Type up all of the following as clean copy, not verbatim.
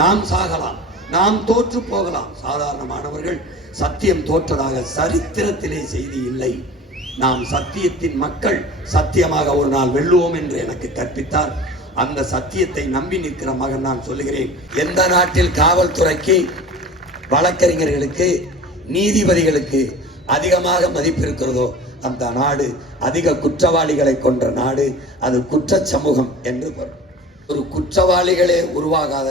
நாம் சாகலாம், நாம் தோற்று போகலாம். சாதாரணமானவர்கள் சத்தியம் தோற்றதாக சரித்திரத்திலே செய்தி இல்லை. நாம் சத்தியத்தின் மக்கள், சத்தியமாக ஒரு நாள் வெல்லுவோம் என்று எனக்கு கற்பித்தார். அந்த சத்தியத்தை நம்பி நிற்கிற மகன் நான் சொல்லுகிறேன். எந்த நாட்டில் காவல்துறைக்கு, வழக்கறிஞர்களுக்கு, நீதிபதிகளுக்கு அதிகமாக மதிப்பு இருக்கிறதோ அந்த நாடு அதிக குற்றவாளிகளை கொன்ற நாடு. அது குற்ற சமூகம் என்று பொருள். ஒரு குற்றவாளிகளே உருவாகாத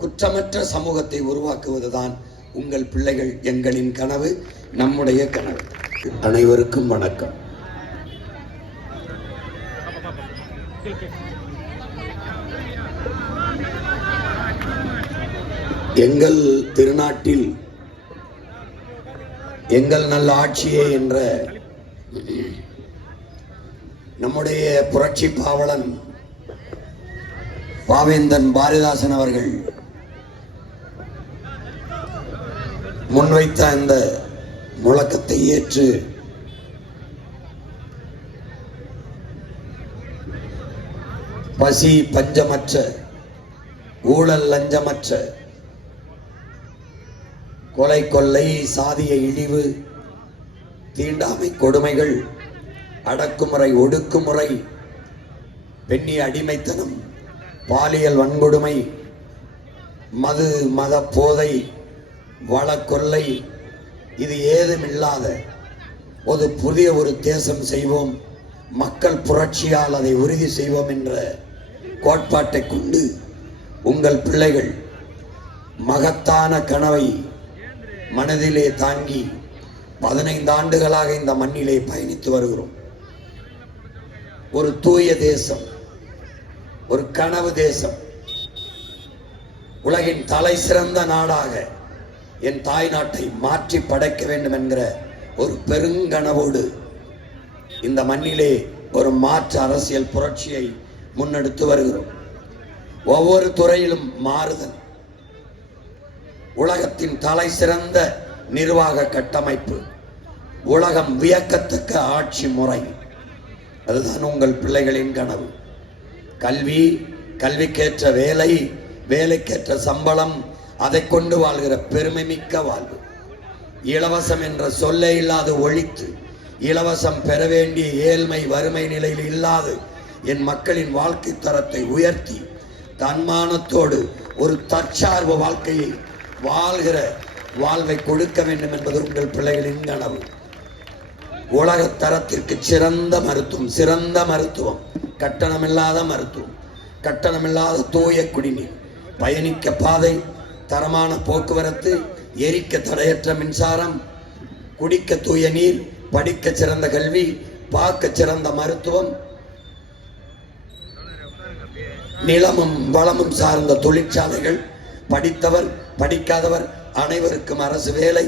குற்றமற்ற சமூகத்தை உருவாக்குவதுதான் உங்கள் பிள்ளைகள், எங்களின் கனவு, நம்முடைய கனவு. அனைவருக்கும் வணக்கம். எங்கள் திருநாட்டில் எங்கள் நல்ல ஆட்சியே என்ற நம்முடைய புரட்சி பாவலன் பாவேந்தன் பாரதிதாசன் அவர்கள் முன்வைத்த இந்த முழக்கத்தை ஏற்று பசி பஞ்சமற்ற, ஊழல் லஞ்சமற்ற, கொலை கொள்ளை, சாதிய இழிவு, தீண்டாமை கொடுமைகள், அடக்குமுறை ஒடுக்குமுறை, பெண்ணிய அடிமைத்தனம், பாலியல் வன்கொடுமை, மது மத போதை, வளக்கொள்ளை, இது ஏதுமில்லாத ஒரு புதிய ஒரு தேசம் செய்வோம், மக்கள் புரட்சியால் அதை உறுதி செய்வோம் என்ற கோட்பாட்டை கொண்டு உங்கள் பிள்ளைகள் மகத்தான கனவை மனதிலே தாங்கி 15 ஆண்டுகளாக இந்த மண்ணிலே பயணித்து வருகிறோம். ஒரு தூய தேசம், ஒரு கனவு தேசம், உலகின் தலை சிறந்த நாடாக என் தாய் நாட்டை மாற்றி படைக்க வேண்டும் என்கிற ஒரு பெருங்கனவோடு இந்த மண்ணிலே ஒரு மாற்று அரசியல் புரட்சியை முன்னெடுத்து வருகிறோம். ஒவ்வொரு துறையிலும் மாறுதல், உலகத்தின் தலை சிறந்த நிர்வாக கட்டமைப்பு, உலகம் வியக்கத்தக்க ஆட்சி முறை, அதுதான் உங்கள் பிள்ளைகளின் கனவு. கல்வி, கல்விக்கேற்ற வேலை, வேலைக்கேற்ற சம்பளம், அதை கொண்டு வாழ்கிற பெருமை மிக்க வாழ்வு. இலவசம் என்ற சொல்லே இல்லாது ஒழித்து, இலவசம் பெற வேண்டிய ஏழ்மை வறுமை நிலையில் இல்லாது என் மக்களின் வாழ்க்கை தரத்தை உயர்த்தி தன்மானத்தோடு ஒரு தற்சார்பு வாழ்க்கையை வாழ்கிற வாழ்வை கொடுக்க வேண்டும் என்பது உங்கள் பிள்ளைகளின் கனவு. உலக தரத்திற்கு சிறந்த மருத்துவம், கட்டணமில்லாத மருத்துவம், கட்டணமில்லாத தூய குடிநீர், பயணிக்க பாதை, தரமான போக்குவரத்து, எரிக்க தடையற்ற மின்சாரம், குடிக்க தூய நீர், படிக்க சிறந்த கல்வி, பார்க்க சிறந்த மருத்துவம், நிலமும் வளமும் சார்ந்த தொழிற்சாலைகள், படித்தவர் படிக்காதவர் அனைவருக்கும் அரசு வேலை,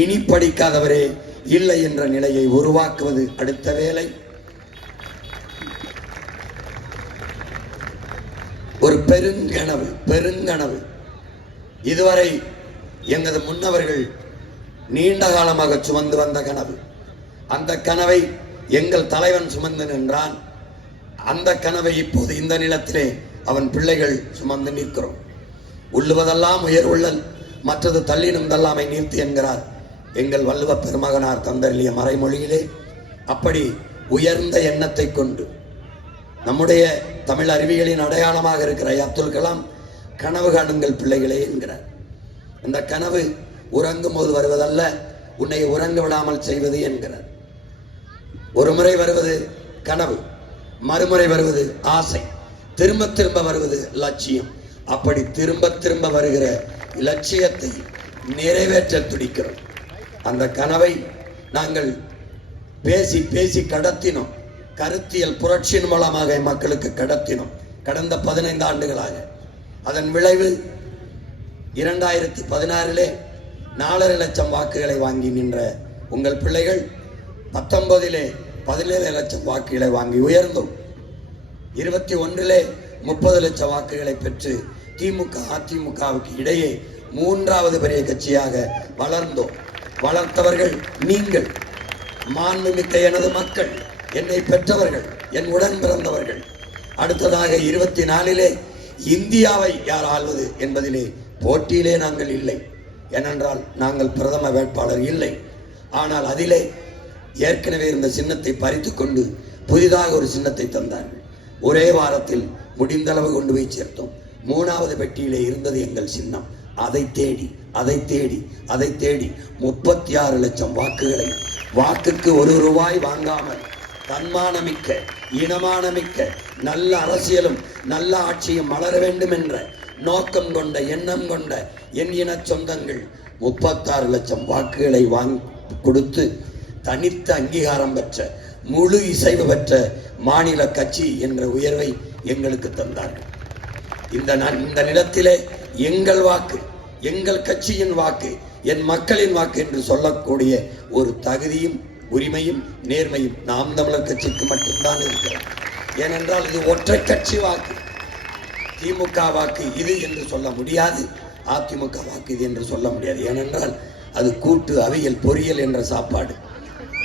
இனி படிக்காதவரே இல்லை என்ற நிலையை உருவாக்குவது அடுத்த வேலை. ஒரு பெருங்கனவு இதுவரை எங்களது முன்னவர்கள் நீண்ட காலமாக சுமந்து வந்த கனவு. அந்த கனவை எங்கள் தலைவன் சுமந்து நின்றான். அந்த கனவை இப்போது இந்த நிலத்திலே அவன் பிள்ளைகள் சுமந்து நிற்கிறோம். உள்ளுவதெல்லாம் உயர் உள்ளல், மற்றது தள்ளினும் தள்ளாமை நீர்த்து என்கிறார் எங்கள் வள்ளுவ பெருமகனார் தந்தருளிய மறைமொழியிலே. அப்படி உயர்ந்த எண்ணத்தை கொண்டு நம்முடைய தமிழ் அறிவியலின் அடையாளமாக இருக்கிற அப்துல் கலாம் கனவு காணுங்கள் பிள்ளைகளே என்கிறார். அந்த கனவு உறங்கும் போது வருவதல்ல, உன்னை உறங்க விடாமல் செய்வது என்கிறார். ஒரு முறை வருவது கனவு, மறுமுறை வருவது ஆசை, திரும்ப திரும்ப வருவது லட்சியம். அப்படி திரும்ப திரும்ப வருகிற லட்சியத்தை நிறைவேற்ற துடிக்கிறோம். அந்த கனவை நாங்கள் பேசி பேசி கடத்தினோம். கருத்தியல் புரட்சியின் மூலமாக மக்களுக்கு கடத்தினோம் கடந்த 15 ஆண்டுகளாக. அதன் விளைவு 2016 4.5 லட்சம் வாக்குகளை வாங்கி நின்ற உங்கள் பிள்ளைகள் 19 17 லட்சம் வாக்குகளை வாங்கி உயர்ந்தோம். 21 30 லட்சம் வாக்குகளை பெற்று திமுக அதிமுகவுக்கு இடையே 3வது பெரிய கட்சியாக வளர்ந்தோம். வளர்த்தவர்கள் நீங்கள், மாண்புமிக்க எனது மக்கள், என்னை பெற்றவர்கள், என் உடன் பிறந்தவர்கள். அடுத்ததாக 24 இந்தியாவை யார் ஆள்வது என்பதிலே போட்டியிலே நாங்கள் இல்லை. ஏனென்றால் நாங்கள் பிரதம வேட்பாளர் இல்லை. ஆனால் அதிலே ஏற்கனவே இருந்த சின்னத்தை பறித்து கொண்டு புதிதாக ஒரு சின்னத்தை தந்தார்கள். ஒரே வாரத்தில் முடிந்தளவு கொண்டு போய் சேர்த்தோம். 3வது பெட்டியிலே இருந்தது எங்கள் சின்னம். அதை தேடி 36 லட்சம் வாக்குகளை, வாக்குக்கு 1 ரூபாய் வாங்காமல் தன்மானமிக்க, இனமானமிக்க, நல்ல அரசியலும் நல்ல ஆட்சியும் வளர வேண்டும் என்ற நோக்கம் கொண்ட, எண்ணம் கொண்ட என் இன சொந்தங்கள் 36 லட்சம் வாக்குகளை கொடுத்து தனித்த அங்கீகாரம் பெற்ற, முழு இசைவு பெற்ற மாநில கட்சி என்ற உயர்வை எங்களுக்கு தந்தார்கள். இந்த நிலத்திலே எங்கள் வாக்கு, எங்கள் கட்சியின் வாக்கு, என் மக்களின் வாக்கு என்று சொல்லக்கூடிய ஒரு தகுதியும் உரிமையும் நேர்மையும் நாம் தமிழர் கட்சிக்கு மட்டும்தான் இருக்கிறது. ஏனென்றால் இது ஒற்றை கட்சி வாக்கு. திமுக வாக்கு இது என்று சொல்ல முடியாது, அதிமுக வாக்கு இது என்று சொல்ல முடியாது. ஏனென்றால் அது கூட்டு அவியல் பொறியல் என்ற சாப்பாடு.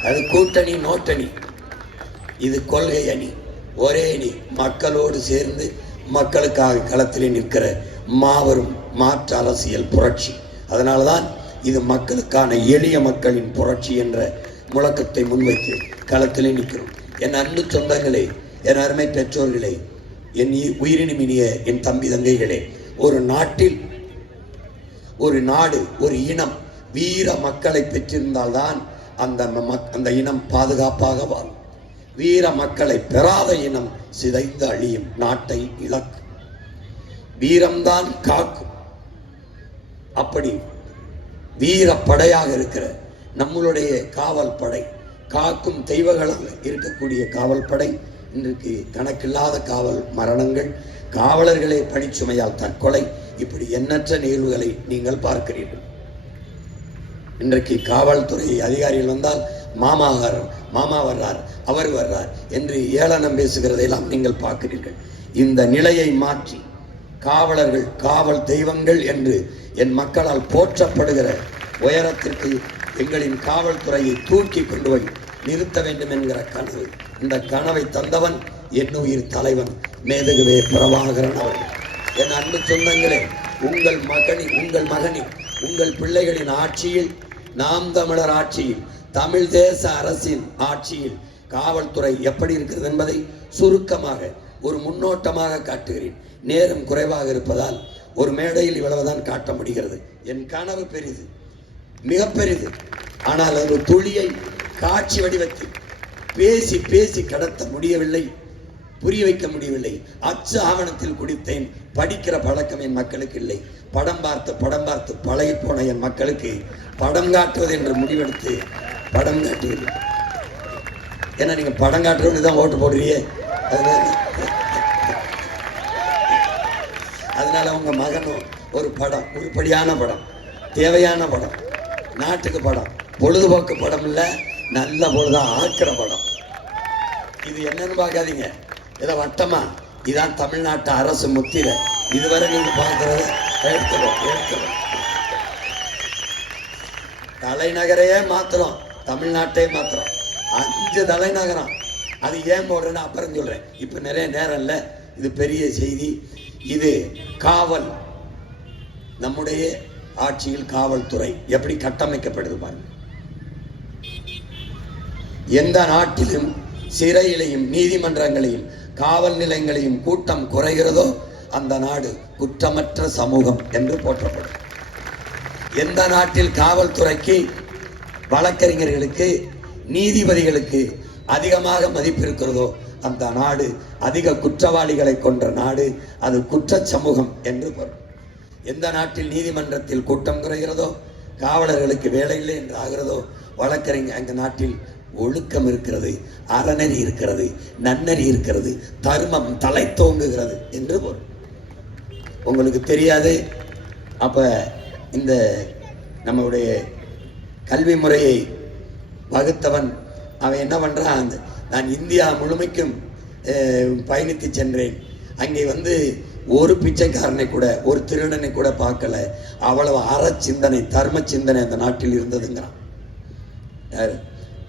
அது கூட்டணி நோட்டணி, இது கொள்கை அணி, ஒரே அணி, மக்களோடு சேர்ந்து மக்களுக்காக களத்திலே நிற்கிற மாபெரும் மாற்று அரசியல் புரட்சி. அதனால்தான் இது மக்களுக்கான, எளிய மக்களின் புரட்சி என்ற முழக்கத்தை முன்வைத்து களத்திலே நிற்கிறோம். என் அன்பு சொந்தங்களே, என் அருமை பெற்றோர்களே, என் உயிரினுமினிய என் தம்பி தங்கைகளே, ஒரு நாட்டில் ஒரு நாடு, ஒரு இனம் வீர மக்களை பெற்றிருந்தால்தான் அந்த இனம் பாதுகாப்பாக வாழும். வீர மக்களை பெறாத இனம் சிதைந்து அழியும், நாட்டை இழக்கும். வீரம்தான் காக்கும். அப்படி வீரப்படையாக இருக்கிற நம்மளுடைய காவல் படை, காக்கும் தெய்வங்களாக இருக்கக்கூடிய காவல் படை இன்றைக்கு கணக்கில்லாத காவல் மரணங்கள், காவலர்களே பணிச்சுமையால் தற்கொலை, இப்படி எண்ணற்ற நிகழ்வுகளை நீங்கள் பார்க்கிறீர்கள். இன்றைக்கு காவல்துறை அதிகாரிகள் வந்தால் மாமா வர்றார், அவர் வர்றார் என்று ஏளனம் பேசுகிறதையெல்லாம் நீங்கள் பார்க்கிறீர்கள். இந்த நிலையை மாற்றி காவலர்கள் காவல் தெய்வங்கள் என்று என் மக்களால் போற்றப்படுகிற உயரத்திற்கு எங்களின் காவல்துறையை தூக்கி கொண்டு போய் நிறுத்த வேண்டும் என்கிற கனவு, இந்த கனவை தந்தவன் என் உயிர் தலைவன் மேதகுவே பிரபாகரன் அவர்கள். என் அன்பு சொந்தங்களே, உங்கள் மகனின் உங்கள் பிள்ளைகளின் ஆட்சியில், நாம் தமிழர் ஆட்சியில், தமிழ் தேச அரசின் ஆட்சியில் காவல்துறை எப்படி இருக்கிறது என்பதை சுருக்கமாக ஒரு முன்னோட்டமாக காட்டுகிறேன். நேரம் குறைவாக இருப்பதால் ஒரு மேடையில் இவ்வளவுதான் காட்ட முடிகிறது. என் கனவு பெரிது, மிக பெரிது. ஆனால் ஒரு துளியை காட்சி வடிவத்தில் பேசி பேசி கடத்த முடியவில்லை, புரிய வைக்க முடியவில்லை. அச்சு ஆவணத்தில் குடித்தேன், படிக்கிற பழக்கம் என் மக்களுக்கு இல்லை. படம் பார்த்து பழகி போன என் மக்களுக்கு படம் காட்டுவது என்று முடிவெடுத்து படம் காட்டுவது. ஏன்னா நீங்க படம் காட்டுறவங்க தான் ஓட்டு போடுறீங்க. அதனால உங்க மகனும் ஒரு படம், உருப்படியான படம், தேவையான படம், நாட்டுக்கு படம், பொழுதுபோக்கு படம் இல்ல, நல்ல பொழுதா ஆக்கிற படம். இது என்னன்னு பார்க்காதீங்க, இதை வட்டமா, இதான் தமிழ்நாட்டு அரசு முத்திரை. இதுவரை நீங்க பார்க்கறது எடுத்துடும். தலைநகரையே மாத்திரம், தமிழ்நாட்டே மாத்திரம் 5 தலைநகரம். அது ஏன் போடுறேன்னு அப்புறம் சொல்றேன், இப்ப நிறைய நேரம் இல்லை. இது பெரிய செய்தி. இது காவல், நம்முடைய ஆட்சியில் காவல்துறை எப்படி கட்டமைக்கப்படுது பாருங்க. எந்த நாட்டிலும் சிறையிலையும் நீதிமன்றங்களையும் காவல் நிலையங்களையும் கூட்டம் குறைகிறதோ அந்த நாடு குற்றமற்ற சமூகம் என்று போற்றப்படும். எந்த நாட்டில் காவல்துறைக்கு, வழக்கறிஞர்களுக்கு, நீதிபதிகளுக்கு அதிகமாக மதிப்பு இருக்கிறதோ அந்த நாடு அதிக குற்றவாளிகளை கொன்ற நாடு, அது குற்ற சமூகம் என்று பொருள். எந்த நாட்டில் நீதிமன்றத்தில் கூட்டம் குறைகிறதோ, காவலர்களுக்கு வேலை இல்லை என்று ஆகிறதோ, வழக்கறிஞர் அந்த நாட்டில் ஒழுக்கம் இருக்கிறது, அறநெறி இருக்கிறது, நன்னெறி இருக்கிறது, தர்மம் தலை தோங்குகிறது என்று பொருள். உங்களுக்கு தெரியாது. அப்ப இந்த நம்முடைய கல்வி முறையை வகுத்தவன் அவன் என்ன பண்றான், நான் இந்தியா முழுமைக்கும் பயணித்து சென்றேன், அங்கே ஒரு பிச்சைக்காரனை கூட, ஒரு திருடனை கூட பார்க்கல, அவ்வளவு அற சிந்தனை, தர்ம சிந்தனை அந்த நாட்டில் இருந்ததுங்கிறான்.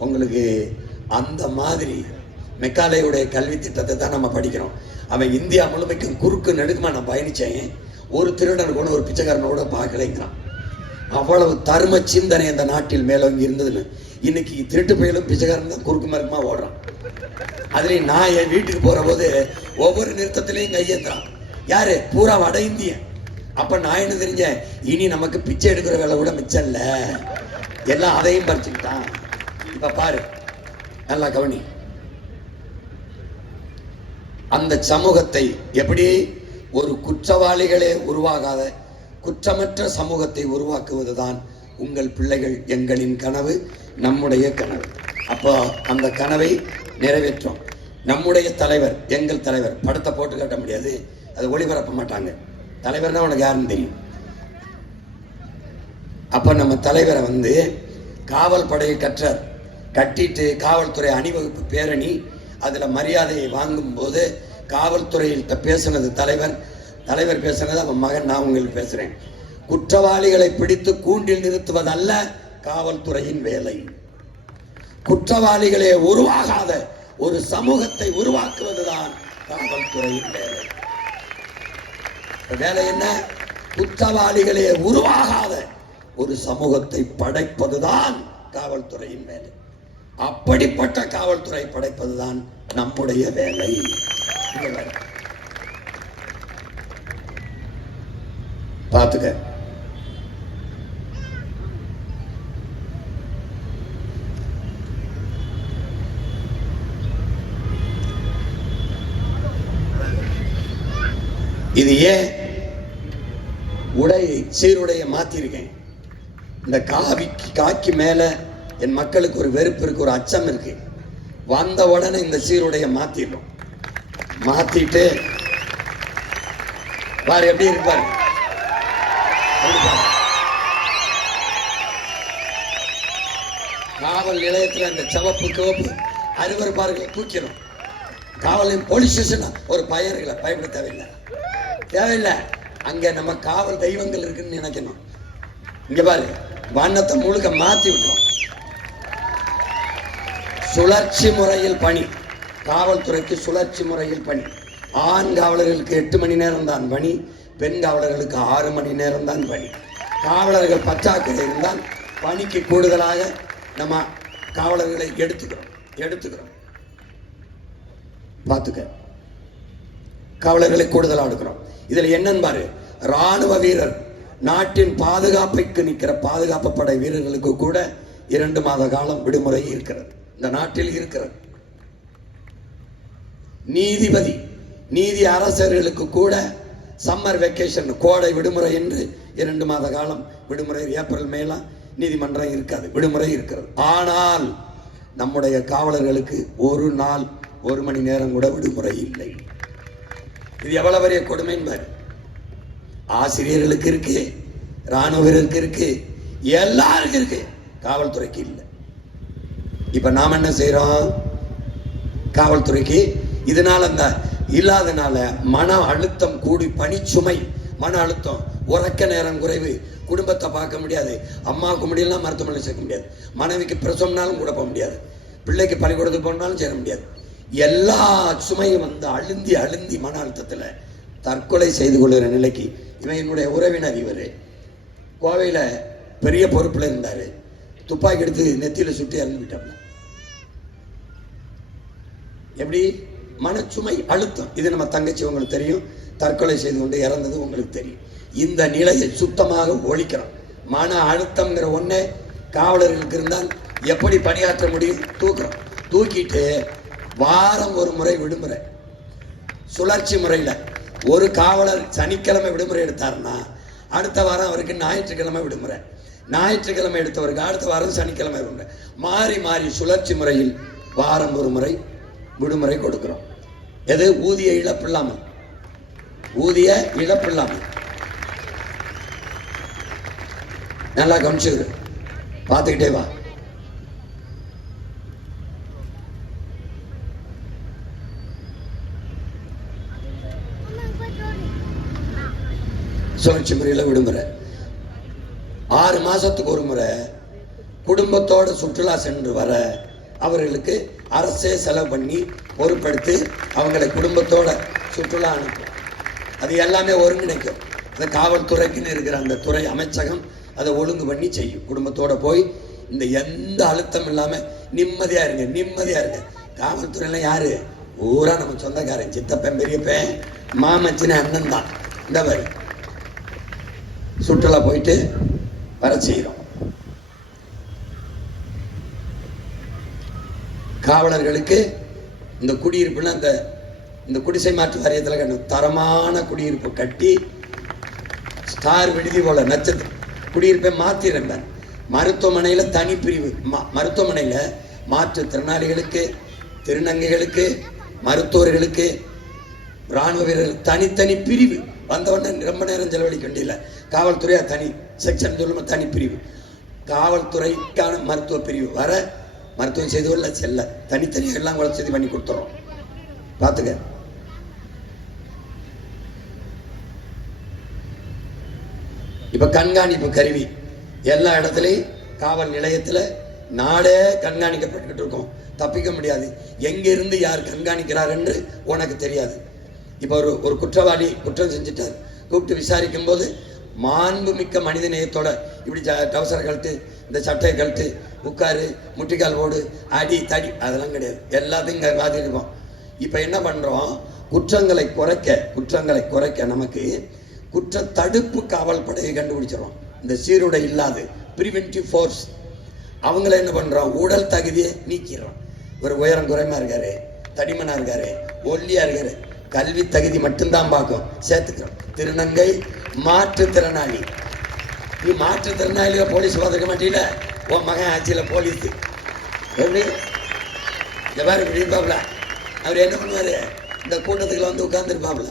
உங்களுக்கு அந்த மாதிரி மெக்காலேயுடைய கல்வி திட்டத்தை தான் நம்ம படிக்கிறோம். அவன் இந்தியா முழுமைக்கும் குறுக்கு நெடுக்குமா நான் பயணிச்சேன், ஒரு திருடனுக்கு ஒன்று ஒரு பிச்சைக்காரனோட பார்க்கலைங்கிறான். அவ்வளவு தர்ம சிந்தனை அந்த நாட்டில் மேலோங்கி இருந்ததுன்னு இன்னைக்கு திருட்டு பயிலும் பிச்சைக்காரன் தான் குறுக்கு மறுக்குமா ஓடுறான். அதுலேயும் நான் என் வீட்டுக்கு போகிற போது ஒவ்வொரு நிறுத்தத்திலையும் கையேந்துறான். யாரு? பூரா வட இந்தியன். அப்போ நான் என்ன தெரிஞ்சேன், இனி நமக்கு பிச்சை எடுக்கிற வேலை கூட மிச்சம் இல்லை, எல்லாம் அதையும் பறிச்சுக்கிட்டான். இப்போ பாரு, நல்லா கவனி. அந்த சமூகத்தை எப்படி ஒரு குற்றவாளிகளே உருவாகாத குற்றமற்ற சமூகத்தை உருவாக்குவதுதான் உங்கள் பிள்ளைகள் எங்களின் கனவு, நம்முடைய கனவு. அப்போ அந்த கனவை நிறைவேற்றோம். நம்முடைய தலைவர், எங்கள் தலைவர், படத்தை போட்டு காட்ட முடியாது, அது ஒளிபரப்ப மாட்டாங்க. தலைவர்னா உனக்கு யாருன்னு தெரியும். அப்போ நம்ம தலைவரை காவல் படையை கட்டிட்டு காவல்துறை அணிவகுப்பு பேரணி அதில் மரியாதையை வாங்கும்போது காவல்துறையில் பேசினது தலைவர் பேசினது அவன் மகன். நான் உங்களுக்கு பேசுகிறேன். குற்றவாளிகளை பிடித்து கூண்டில் நிறுத்துவதல்ல காவல்துறையின் வேலை. குற்றவாளிகளே உருவாகாத ஒரு சமூகத்தை உருவாக்குவதுதான் காவல்துறையின் வேலை. வேலை என்ன? குற்றவாளிகளே உருவாகாத ஒரு சமூகத்தை படைப்பதுதான் காவல்துறையின் வேலை. அப்படிப்பட்ட காவல்துறை படைப்பதுதான் நம்முடைய வேலை. பார்த்துக்க. இது ஏன் சீருடைய மாத்திருக்கேன்? இந்த காக்கி மேல என் மக்களுக்கு ஒரு வெறுப்பு இருக்கு, ஒரு அச்சம் இருக்கு. வந்த உடனே இந்த சீருடைய மாத்திடும். மாத்திட்டு பாரு எப்படி இருப்பாரு. காவல் நிலையத்தில் அந்த சிவப்பு கோப்பு அருவருப்பார்களை தூக்கிறோம். காவல் போலீஸ் ஸ்டேஷன் ஒரு பயர்களை பயப்பட தேவையில்லை. அங்க நம்ம காவல் தெய்வங்கள் இருக்குன்னு நினைக்கணும். இங்க பாரு, வண்ணத்தை முழுக்க மாத்தி விட்டுரும். சுழற்சி முறையில் பணி. காவல்துறைக்கு சுழற்சி முறையில் பணி. ஆண் காவலர்களுக்கு 8 மணி நேரம் தான் பணி, பெண் காவலர்களுக்கு 6 மணி நேரம் தான் பணி. காவலர்கள் பற்றாக்குறை இருந்தால் பணிக்கு கூடுதலாக நம்ம காவலர்களை எடுத்துக்கிறோம். பார்த்துக்க, காவலர்களை கூடுதலாக எடுக்கிறோம். இதுல என்னன்னு பாரு, ராணுவ வீரர், நாட்டின் பாதுகாப்புக்கு நிற்கிற பாதுகாப்பு படை வீரர்களுக்கு கூட 2 மாத காலம் விடுமுறை இருக்கிறது, இந்த நாட்டில் இருக்கிறது. நீதி அரசர்களுக்கு கூட சம்மர் வெக்கேஷன், கோடை விடுமுறை என்று 2 மாத காலம் விடுமுறை. ஏப்ரல் மேலாம் நீதிமன்றம் இருக்காது, விடுமுறை இருக்கிறது. ஆனால் நம்முடைய காவலர்களுக்கு ஒரு நாள் 1 மணி நேரம் கூட விடுமுறை இல்லை. இது எவ்வளவு பெரிய கொடுமைன்னு பாரு. ஆசிரியர்களுக்கு இருக்கு, ராணுவ வீரருக்கு இருக்கு, எல்லாருக்கும் இருக்கு, காவல்துறைக்கு இல்லை. இப்ப நாம என்ன செய்யறோம்? காவல்துறைக்கு இதனால அந்த இல்லாதனால மன அழுத்தம் கூடி, பணிச்சுமை, மன அழுத்தம், உறக்க நேரம் குறைவு, குடும்பத்தை பார்க்க முடியாது, அம்மாவுக்கு முடியலாம் மருத்துவமனை சேர்க்க முடியாது, மனைவிக்கு பிரசவம்னாலும் கூட போக முடியாது, பிள்ளைக்கு பள்ளிக்கூடத்துக்கு போனாலும் சேர முடியாது. எல்லா சுமையும் அழுந்தி மன அழுத்தத்தில் தற்கொலை செய்து கொள்கிற நிலைக்கு. இவன் என்னுடைய உறவினர். இவர் கோவையில் பெரிய பொறுப்பில் இருந்தார். துப்பாக்கி எடுத்து நெத்தியில் சுட்டி இறந்துவிட்டாப்ல. எப்படி? மனச்சுமை, அழுத்தம். இது நம்ம தங்கச்சி உங்களுக்கு தெரியும், தற்கொலை செய்து கொண்டு இறந்தது உங்களுக்கு தெரியும். இந்த நிலையை சுத்தமாக ஒழிக்கிறோம். மன அழுத்தம்ங்கிற ஒண்ணே காவலர்களுக்கு இருந்தால் எப்படி பணியாற்ற முடியும்? தூக்கிட்டு வாரம் ஒரு முறை விடுமுறை, சுழற்சி முறையில். ஒரு காவலர் சனிக்கிழமை விடுமுறை எடுத்தாருன்னா அடுத்த வாரம் அவருக்கு ஞாயிற்றுக்கிழமை விடுமுறை, ஞாயிற்றுக்கிழமை எடுத்தவருக்கு அடுத்த வாரம் சனிக்கிழமை விடுமுறை. மாறி சுழற்சி முறையில் வாரம் ஒரு முறை விடுமுறை கொடுக்கிறோம். எது? ஊதிய இழப்பில்லாமல். நல்லா கவனிச்சுக்கிற, பார்த்துக்கிட்டே வா. சுழற்சி முறையில் விடுமுறை. 6 மாசத்துக்கு ஒரு முறை குடும்பத்தோட சுற்றுலா சென்று வர அவர்களுக்கு அரசே செலவு பண்ணி பொறுப்படுத்தி அவங்களை குடும்பத்தோட சுற்றுலா அனுப்பும். அது எல்லாமே ஒருங்கிணைக்கும். அந்த காவல்துறைக்குன்னு இருக்கிற அந்த துறை அமைச்சகம் அதை ஒழுங்கு பண்ணி செய்யும். குடும்பத்தோட போய் இந்த எந்த அழுத்தம் இல்லாம நிம்மதியா இருங்க, நிம்மதியா இருங்க. காவல்துறையில யாரு? ஊரா நம்ம சொந்தக்காரன், சித்தப்பன், பெரியப்பன், மாமச்சின அண்ணன் தான். இந்த மாதிரி சுற்றுலா போயிட்டு வர செய்கிறோம். காவலர்களுக்கு இந்த குடியிருப்புல இந்த குடிசை மாற்று வாரியத்தில் தரமான குடியிருப்பு கட்டி ஸ்டார் விடுதி போல நட்சத்திர குடியிருப்பை மாற்றிருந்தார். மருத்துவமனையில் தனி பிரிவு, மருத்துவமனையில் மாற்றுத்திறனாளிகளுக்கு, திருநங்கைகளுக்கு, மருத்துவர்களுக்கு, இராணுவ வீரர்கள் தனித்தனி பிரிவு. வந்தவொடனே ரொம்ப நேரம் செலவழிக்க வேண்டியதில்லை. காவல்துறையா தனி செக்ஷன் சொல்லுமா, தனி பிரிவு. காவல்துறைக்கான மருத்துவ பிரிவு வர மருத்துவம் செய்து வரல செல்ல தனித்தனியாக எல்லாம் வசதி பண்ணி கொடுத்துறோம். பார்த்துக்க. இப்ப கண்காணிப்பு கருவி எல்லா இடத்துலையும் காவல் நிலையத்தில் நாடே கண்காணிக்கப்பட்டு இருக்கோம். தப்பிக்க முடியாது. எங்கிருந்து யார் கண்காணிக்கிறார் என்று உனக்கு தெரியாது. இப்போ ஒரு குற்றவாளி குற்றம் செஞ்சுட்டார், கூப்பிட்டு விசாரிக்கும் போது மாண்புமிக்க மனித நேயத்தோட இப்படி டவுசரை கழட்டு, இந்த சட்டையை கழட்டு, உட்காரு, முட்டிக்கால் ஓடு, அடி தடி, அதெல்லாம் கிடையாது. எல்லாத்தையும் இங்கே பார்த்துருக்கோம். இப்போ என்ன பண்ணுறோம்? குற்றங்களை குறைக்க நமக்கு குற்ற தடுப்பு காவல் படையை கண்டுபிடிச்சிடறோம். இந்த சீருடை இல்லாது பிரிவென்டிவ் ஃபோர்ஸ் அவங்கள என்ன பண்ணுறோம்? உடல் தகுதியை நீக்கிறோம். ஒரு உயரம் குறைமா இருக்காரு, தடிமனா இருக்காரு, ஒல்லியா இருக்காரு, கல்வி தகுதி மட்டும்தான் பார்க்கும், சேர்த்துக்கிறோம். திருநங்கை, மாற்றுத்திறனாளி. நீ மாற்றுத்திறனாளியில போலீஸ் பார்த்துக்க மாட்டீல, உன் மகன் ஆட்சியில் போலீஸ் எப்படி எவ்வாறு இருப்பாப்ல? அவர் என்ன பண்ணுவாரு? இந்த கூட்டத்துக்குள்ள வந்து உட்கார்ந்துருப்பாப்ல.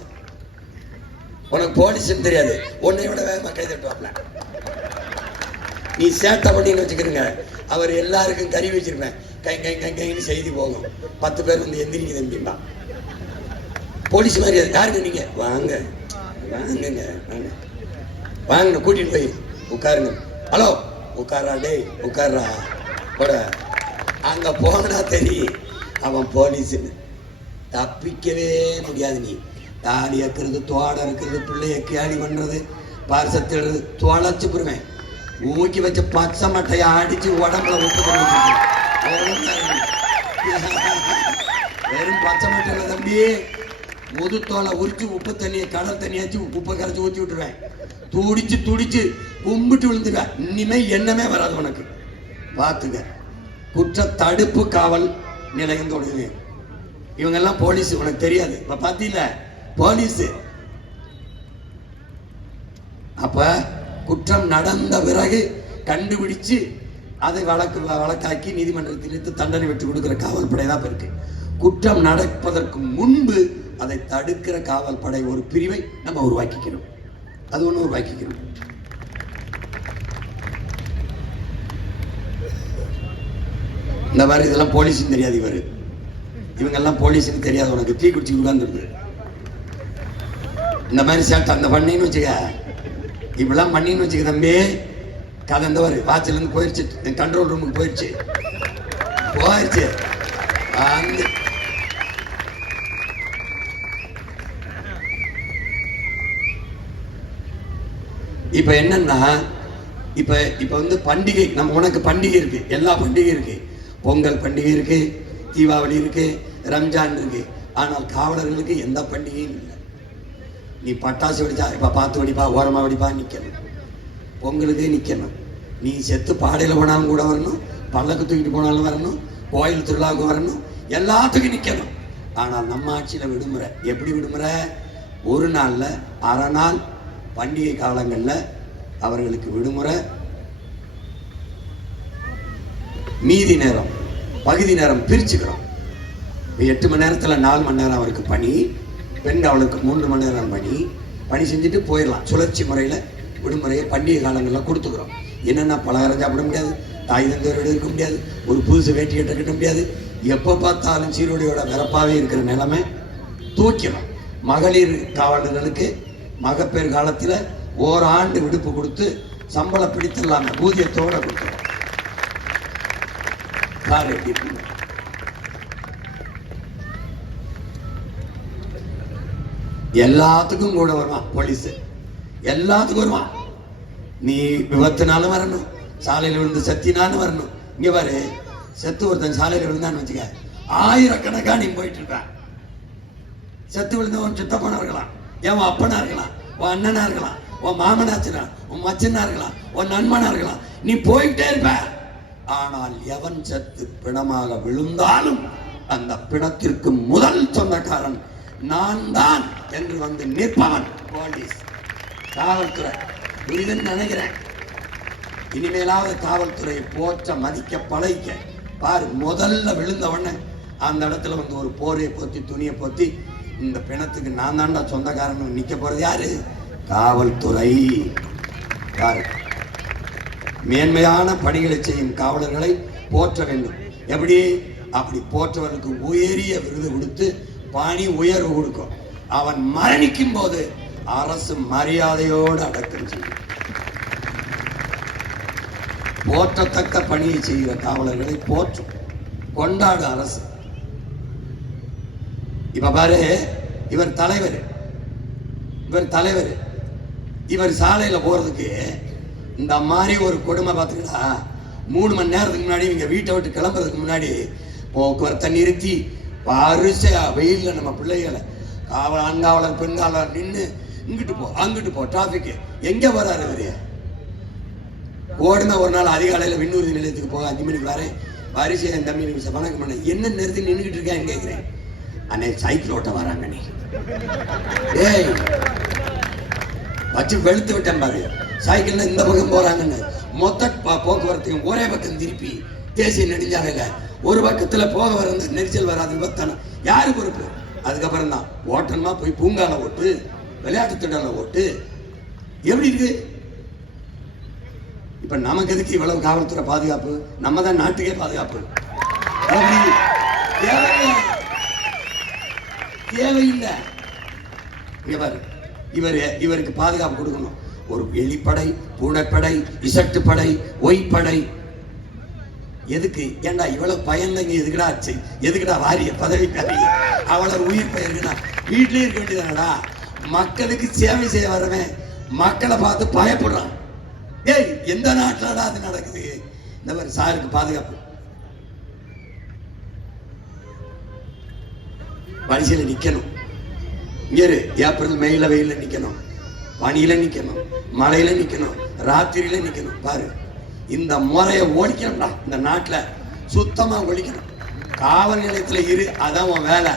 உனக்கு போலீஸ்ன்னு தெரியாது, உன்னையோட வேகமாக கை தட்டுவாப்ல. நீ சேட்டை பண்ணின்னு வச்சுக்கிறீங்க, அவர் எல்லாருக்கும் கறி வச்சிருப்பேன், கை கை கை கைன்னு செய்தி போகும். 10 பேர் வந்து எந்திரிக்குது அப்படின்பா. போலீஸ் மாதிரி யாருங்க நீங்க? வாங்க வாங்குங்க, வாங்க வாங்க, கூட்டிட்டு போய் உட்காருங்க. ஹலோ உட்காரா, டே உட்காரா போட. அங்க போனா தெரியும் அவன் போலீஸ்ன்னு. தப்பிக்கவே முடியாது. நீ தாடி இருக்கிறது, தோட இருக்கிறது, பிள்ளைய கேலி பண்றது, பாரசத்திடுறது, தொலைச்சு போடுவேன். ஊக்கி வச்ச பச்சை மட்டையை அடிச்சு உடம்புல விட்டு கொண்டு வெறும் பச்சை மட்டையில தம்பி முதுத்தோலை உரிச்சு உப்பு தண்ணியை கடல் தண்ணியாச்சு உப்பை கரைச்சி ஊற்றி விட்டுருவேன். துடிச்சு கும்பிட்டு விழுந்துருவேன். இனிமே எண்ணமே வராது உனக்கு. பார்த்துக்க. குற்ற தடுப்பு காவல் நிலையம் தொடங்குங்க. இவங்கெல்லாம் போலீஸ், உனக்கு தெரியாது. இப்ப பாத்தீங்கள போலீஸ். அப்ப குற்றம் நடந்த பிறகு கண்டுபிடிச்சு அதை வழக்காக்கி நீதிமன்றத்தில் தண்டனை பெற்று கொடுக்கிற காவல் படை தான் இருக்கு. குற்றம் நடப்பதற்கு முன்பு அதை தடுக்கிற காவல் படை ஒரு பிரிவை நம்ம உருவாக்கிக்கிறோம். அது ஒண்ணு உருவாக்கிக்கிறோம். இந்த மாதிரி இதெல்லாம் போலீஸ்ன்னு தெரியாது. இவங்கெல்லாம் போலீஸ்ன்னு தெரியாது. உனக்கு டீ குடிச்சு உட்கார்ந்துருக்கு. இந்த மாதிரி சேட்டை அந்த பண்ணின்னு வச்சுக்க, இப்பெல்லாம் பண்ணின்னு வச்சுக்க தம்பி, கதை இந்த மாதிரி வாட்சில இருந்து போயிடுச்சு, கண்ட்ரோல் ரூமுக்கு போயிடுச்சு. இப்ப என்னன்னா, இப்ப வந்து பண்டிகை, நம்ம உனக்கு பண்டிகை இருக்கு, எல்லா பண்டிகை இருக்கு. பொங்கல் பண்டிகை இருக்கு, தீபாவளி இருக்கு, ரம்ஜான் இருக்கு. ஆனால் காவலர்களுக்கு எந்த பண்டிகையும் இல்லை. நீ பட்டாசு வெடிச்சா இப்ப பார்த்து வெடிப்பா, ஓரமா வெடிப்பா, நிக்கணும். பொங்கலுக்கே நிக்கணும். நீ செத்து பாடையில போனாலும் கூட வரணும், பல்லக்கு தூக்கிட்டு போனாலும் வரணும், கோயில் திருவிழாவுக்கு வரணும், எல்லாத்துக்கும் நிக்கணும். ஆனால் நம்ம ஆட்சியில விடுமுறை. எப்படி விடுமுறை? ஒரு நாள்ல அரை நாள் பண்டிகை காலங்கள்ல அவர்களுக்கு விடுமுறை. மீதி நேரம் பகுதி நேரம் பிரிச்சுக்கிறோம். 8 மணி நேரத்துல 4 மணி நேரம் அவருக்கு பணி, பெண் அவளுக்கு 3 மணி நேரம் பணி செஞ்சுட்டு போயிடலாம். சுழற்சி முறையில விடுமுறையை பண்டிகை காலங்கள்ல கொடுத்துக்கிறோம். என்னென்ன பலகாரம் சாப்பிட முடியாது, தாய் தந்தையோடு இருக்க முடியாது, ஒரு புதுசு வேட்டி கட்ட முடியாது, எப்ப பார்த்தாலும் சீருடையோட விறப்பாவே இருக்கிற நிலைமை தூக்கிறோம். மகளிர் காவலர்களுக்கு மகப்பேறு காலத்துல ஓராண்டு விடுப்பு கொடுத்து சம்பளம் பிடித்தலாம், ஊதியத்தோட கொடுக்கிறோம். எல்லாத்துக்கும் கூட வருவான் போலீஸ், எல்லாத்துக்கும் வருவான். நீ விபத்துனாலும் வரணும், சாலையில் விழுந்து செத்தினாலும் வரணும். இங்க பாரு, செத்து ஒருத்தன் சாலையில் விழுந்தான்னு வச்சுக்க, ஆயிரக்கணக்கா நீ போயிட்டு இருக்க. செத்து விழுந்தவன் சித்தப்பனா இருக்கலாம், என் அப்பனா இருக்கலாம், உன் அண்ணனா இருக்கலாம், உன் மாமனாச்சனா, உன் மச்சனா இருக்கலாம், உன் நண்பனா இருக்கலாம், நீ போயிட்டே இருப்ப. ஆனால் எவன் செத்து பிணமாக விழுந்தாலும் அந்த பிணத்திற்கு முதல் சொந்தக்காரன் நான் தான் என்று வந்து நிற்பவன் போலீஸ், காவல்துறை. புரியுதுன்னு நினைக்கிறேன். இனிமேலாவது காவல்துறையை போற்ற மதிக்க பழகிக்க. பாரு, முதல்ல விழுந்தவன அந்த இடத்துல வந்து ஒரு போரையை போத்தி துணியை போத்தி இந்த பிணத்துக்கு நான் தான்டா சொந்தக்காரன் நிக்க போறது யாரு? காவல்துறை. பாரு, மேன்மையான பணிகளை செய்யும் காவலர்களை போற்ற வேண்டும். எப்படி? அப்படி போற்றவர்களுக்கு உயரிய விருது கொடுத்து பணி உயர்வு கொடுக்கும். அவன் மரணிக்கும் போது அரசு மரியாதையோடு அடக்கம் செய்யும். போற்றத்தக்க பணியை செய்கிற காவலர்களை போற்றும், கொண்டாடு அரசு. இப்ப பாரு, இவர் தலைவர், இவர் சாலையில போறதுக்கு இந்த மாதிரி ஒரு கொடுமை பார்த்துக்கிட்டா 3 மணி நேரத்துக்கு முன்னாடி இவங்க வீட்டை விட்டு கிளம்புறதுக்கு முன்னாடி போக்குவரத்தை நிறுத்தி வரிசையா வெயில்ல நம்ம பிள்ளைகளை ஆண்காவலர் பெண்காவலர் நின்று இங்கிட்டு போ அங்கிட்டு போ டிராபிக். எங்க வராரு இவரு? ஓடுன ஒரு நாள் அதிகாலையில விண்ணூர்தி நிலையத்துக்கு போக 5 மணிக்கு வரேன், வரிசையா என் தம்பி நிமிஷம் வணக்கம் பண்ண, என்ன நிறுத்தி நின்றுகிட்டு இருக்கேன்னு கேட்கிறேன். அண்ணே சைக்கிள் ஓட்ட வராங்க, நீ ஏய் வச்சு வெளுத்து விட்டேன் பாரு. சைக்கிள்ல இந்த பக்கம் போறாங்கன்னு மொத்த போக்குவரத்தையும் ஒரே பக்கம் திருப்பி தேசிய நெடுஞ்சாலையில ஒரு பக்கத்துல போக வர நெரிசல் வராது விபத்தான யாரு பொறுப்பு? அதுக்கப்புறம் தான் ஓட்டணுமா போய் பூங்கால ஓட்டு, விளையாட்டு திடல ஓட்டு. எப்படி இருக்கு? இப்ப நமக்கு எதுக்கு இவ்வளவு காவல்துறை பாதுகாப்பு? நம்ம தான் நாட்டுக்கே பாதுகாப்பு. தேவையில்லை. இங்க பாரு, இவருக்கு பாதுகாப்பு கொடுக்கணும். ஒரு எலிப்படை, பூனைப்படை, இசட்டுப்படை, ஒய்படை. எதுக்கு? ஏண்டா இவ்வளவு பயந்தங்க எதுக்குடா ஆச்சு? எதுக்குடா வாரிய பதவிக்காரிய அவ்வளவு உயிர் பெயர்க்குன்னா வீட்லயே இருக்க வேண்டியதானடா. மக்களுக்கு சேவை செய்ய வரவன் மக்களை பார்த்து பயப்படுறான். ஏய், எந்த நாட்டுலடா அது நடக்குது? இந்த மாதிரி சாருக்கு பாதுகாப்பு. வரிசையில நிக்கணும். இங்க ஏப்ரல் மேல வெயில நிக்கணும், பனியில நிக்கணும், மழையில நிக்கணும், ராத்திரியில நிக்கணும். பாரு, இந்த முறையை ஒழிக்கணும்டா. இந்த நாட்டுல சுத்தமா ஒழிக்கணும். காவல் நிலையத்துல இரு, அதான் உன் வேலை.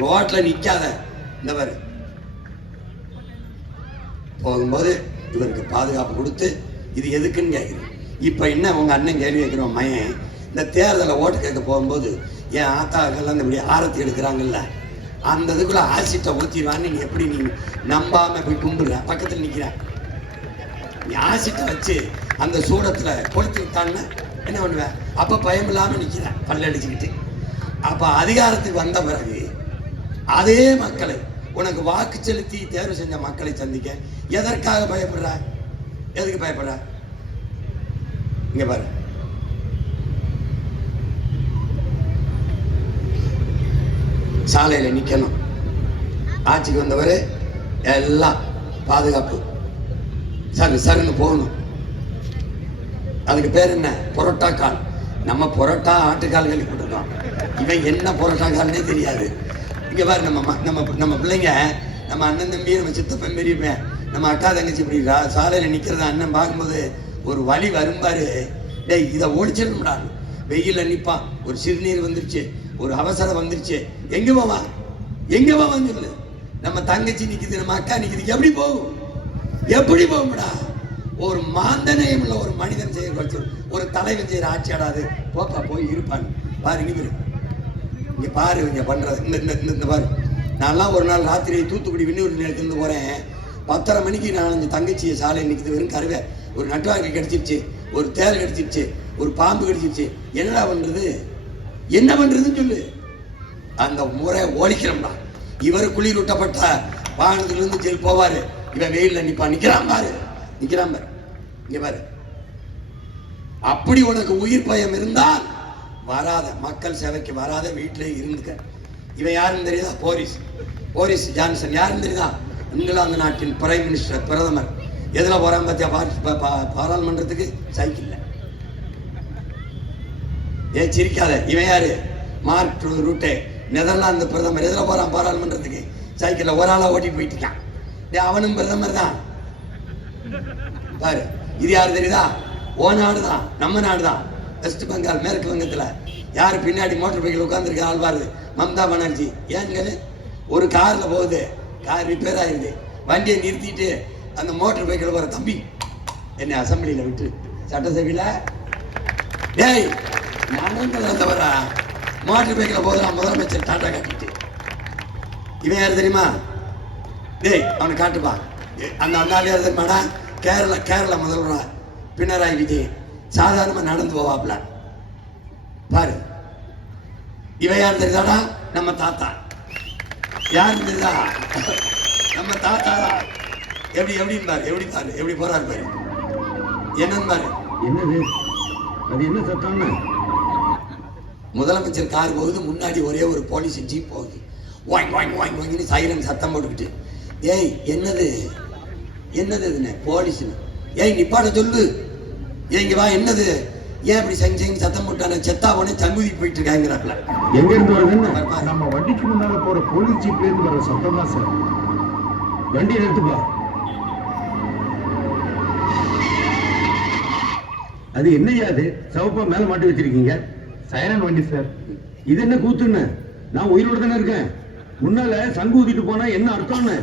ரோட்ல நிக்காத. இந்த பாரு, போகும்போது இவருக்கு பாதுகாப்பு கொடுத்து இது எதுக்குன்னு கேட்குறேன். இப்ப என்ன உங்க அண்ணன் கேள்வி கேட்கிறோம், மையன் இந்த தேர்தலை ஓட்டு கேட்க போகும்போது என் ஆத்தாக்கெல்லாம் இந்த ஆரத்தி எடுக்கிறாங்கல்ல, அந்த இதுக்குள்ள ஆசிட்டை ஊத்திடுவான்னு நீ எப்படி நீ நம்பாம போய் கும்பிடுற? பக்கத்துல நிக்கிற நீ ஆசிட்டை வச்சு அந்த சூடத்துல கொளுத்து விட்டான்னு என்ன பண்ணுவேன்? அப்ப பயம் இல்லாம நிக்கிற பல்ல அடிச்சுக்கிட்டு. அப்ப அதிகாரத்துக்கு வந்த பிறகு அதே மக்களை, உனக்கு வாக்கு செலுத்தி தேர்வு செஞ்ச மக்களை சந்திக்க எதற்காக பயப்படுற? எதுக்கு பயப்படுற? இங்க பாரு, சாலையில நிக்கணும். ஆட்சிக்கு வந்தவர் எல்லாம் பாதுகாப்பு, சருன்னு போகணும். அதுக்கு பேர் என்ன? புரோட்டா கால். நம்ம புரோட்டா ஆட்டுக்கால் கேள்விப்பட்டிருக்கோம். இவன் என்ன புரோட்டா கால்னே தெரியாது. இங்க பாரு, நம்ம பிள்ளைங்க, நம்ம அண்ணன் தம்பி, நம்ம சித்தப்பன் பெரியப்பன், நம்ம அக்கா தங்கச்சி இப்படி சாலையில நிக்கிறத அண்ணன் பார்க்கும்போது ஒரு வழி வரும்பாரு. டேய், இதை ஒழிச்சிடணும்டா. வெயில நிப்பான், ஒரு சிறுநீர் வந்துருச்சு, ஒரு அவசரம் வந்துருச்சு, எங்க போவான்? எங்க போவான்னு சொல்லு. நம்ம தங்கச்சி நிக்குது, நம்ம அக்கா நிக்குது, எப்படி போகும்? எப்படி போகும்டா? ஒரு மாந்தனையும் உள்ள ஒரு மனிதன் செய்ய, ஒரு தலைவன் செய்யற ஆட்சியாடாது. போப்பா போய் இருப்பான். பாருங்க, இங்க பாரு, இங்க பண்றது இந்த பாரு. நான்லாம் ஒரு நாள் ராத்திரி தூத்துக்குடி விண்ணூர் நிலையத்திலிருந்து போறேன். 10:30 மணிக்கு நான் இந்த தங்கச்சியை சாலை நிற்குது, வெறும் கருவை, ஒரு நட்டுவாக்கி கிடைச்சிருச்சு, ஒரு தேல் கிடைச்சிருச்சு, ஒரு பாம்பு கிடைச்சிருச்சு. என்னடா பண்றது? என்ன பண்றதுன்னு சொல்லு. அந்த முறை ஒழிக்கிறோம்டா. இவர் குளிர் ஊட்டப்பட்ட வாகனத்துல இருந்து ஜெயில் போவாரு, இவன் வெயில்ல நிக்கிறான் பாரு. இங்க பாரு, அப்படி உனக்கு உயிர் பயம் இருந்தால் வராத, மக்கள் சேவைக்கு வராத, வீட்டிலே இருந்துக்க. இவன் யாருன்னு தெரியுதா? போலீஸ். போரிஸ் ஜான்சன் யாருன்னு தெரியுதா? இங்கிலாந்து நாட்டின் பிரைம் மினிஸ்டர், பிரதமர். எதுல போறான் பார்த்தியா? பாராளுமன்றத்துக்கு சைக்கிள்ல. ஏன் சிரிக்காத? இவன் யாரு? மார்க் ரூட்டே, நெதர்லாந்து பிரதமர். எதுல போறான் பாராளுமன்றத்துக்கு? சைக்கிள்ல. ஒரு ஆளா ஓட்டிட்டு போயிட்டு இருக்கான். அவனும் பிரதமர் தான் பாரு. இது யாரு தெரியுதா? ஓ நாடு தான், நம்ம நாடு தான். வெஸ்ட் பெங்கால், மேற்கு வங்கத்துல. யாரு பின்னாடி மோட்டர் பைக்கில் உட்காந்துருக்க ஆள் பாரு? மம்தா பானர்ஜி. ஏங்க ஒரு கார்ல போகுது, கார் ரிப்பேர் ஆயிருது, வண்டியை நிறுத்திட்டு அந்த மோட்டர் பைக்கில் போற தம்பி என்ன அசம்பிளியில விட்டு சட்டசபையில டேய் நடந்தவரா மோட்டர் பைக்கில் போதுறான் முதலமைச்சர் டாட்டா காட்டிட்டு. இவன் யாரு தெரியுமா? டேய் அவனை காட்டுப்பா. அந்த ஆள் யாரு தெரியுமாடா? கேரள முதல்வரா பினராயி விஜயன். சாதாரணமா நடந்து போவாப்ல பாரு. இவன் யார் தெரியுதாடா? நம்ம தாத்தா. யார் தெரியுதா? நம்ம தாத்தா தான். எப்படி பாரு, எப்படி போறாரு பாரு. என்னன்னு பாரு. என்னது அது? என்ன சத்தம்னு? முதலமைச்சர் கார் போகுது, முன்னாடி ஒரே ஒரு போலீஸ் ஜீப் போகுது. வாங்கி சைலன் சத்தம் போட்டுக்கிட்டு. ஏய் என்னது இதுன்னு? போலீஸ்னு. ஏய் நிப்பாட சொல்லு. இங்க வா. என்னது? ஏன் இப்படி செஞ்சு சத்தம் போட்டான? செத்தா உடனே சங்குதி போயிட்டு இருக்காங்கிறாப்ல. எங்க இருந்து வருதுன்னு? நம்ம வண்டிக்கு முன்னால போற போலீஸ் ஜீப்ல இருந்து வர சத்தம் தான் சார். வண்டியை நிறுத்துப்பா. அது என்னையா? அது சவப்பா மேல மாட்டி வச்சிருக்கீங்க? சைரன் வண்டி சார். இது என்ன கூத்துன்னு? நான் உயிரோட தானே இருக்கேன். முன்னால சங்கு ஊதிட்டு போனா என்ன அர்த்தம்னு?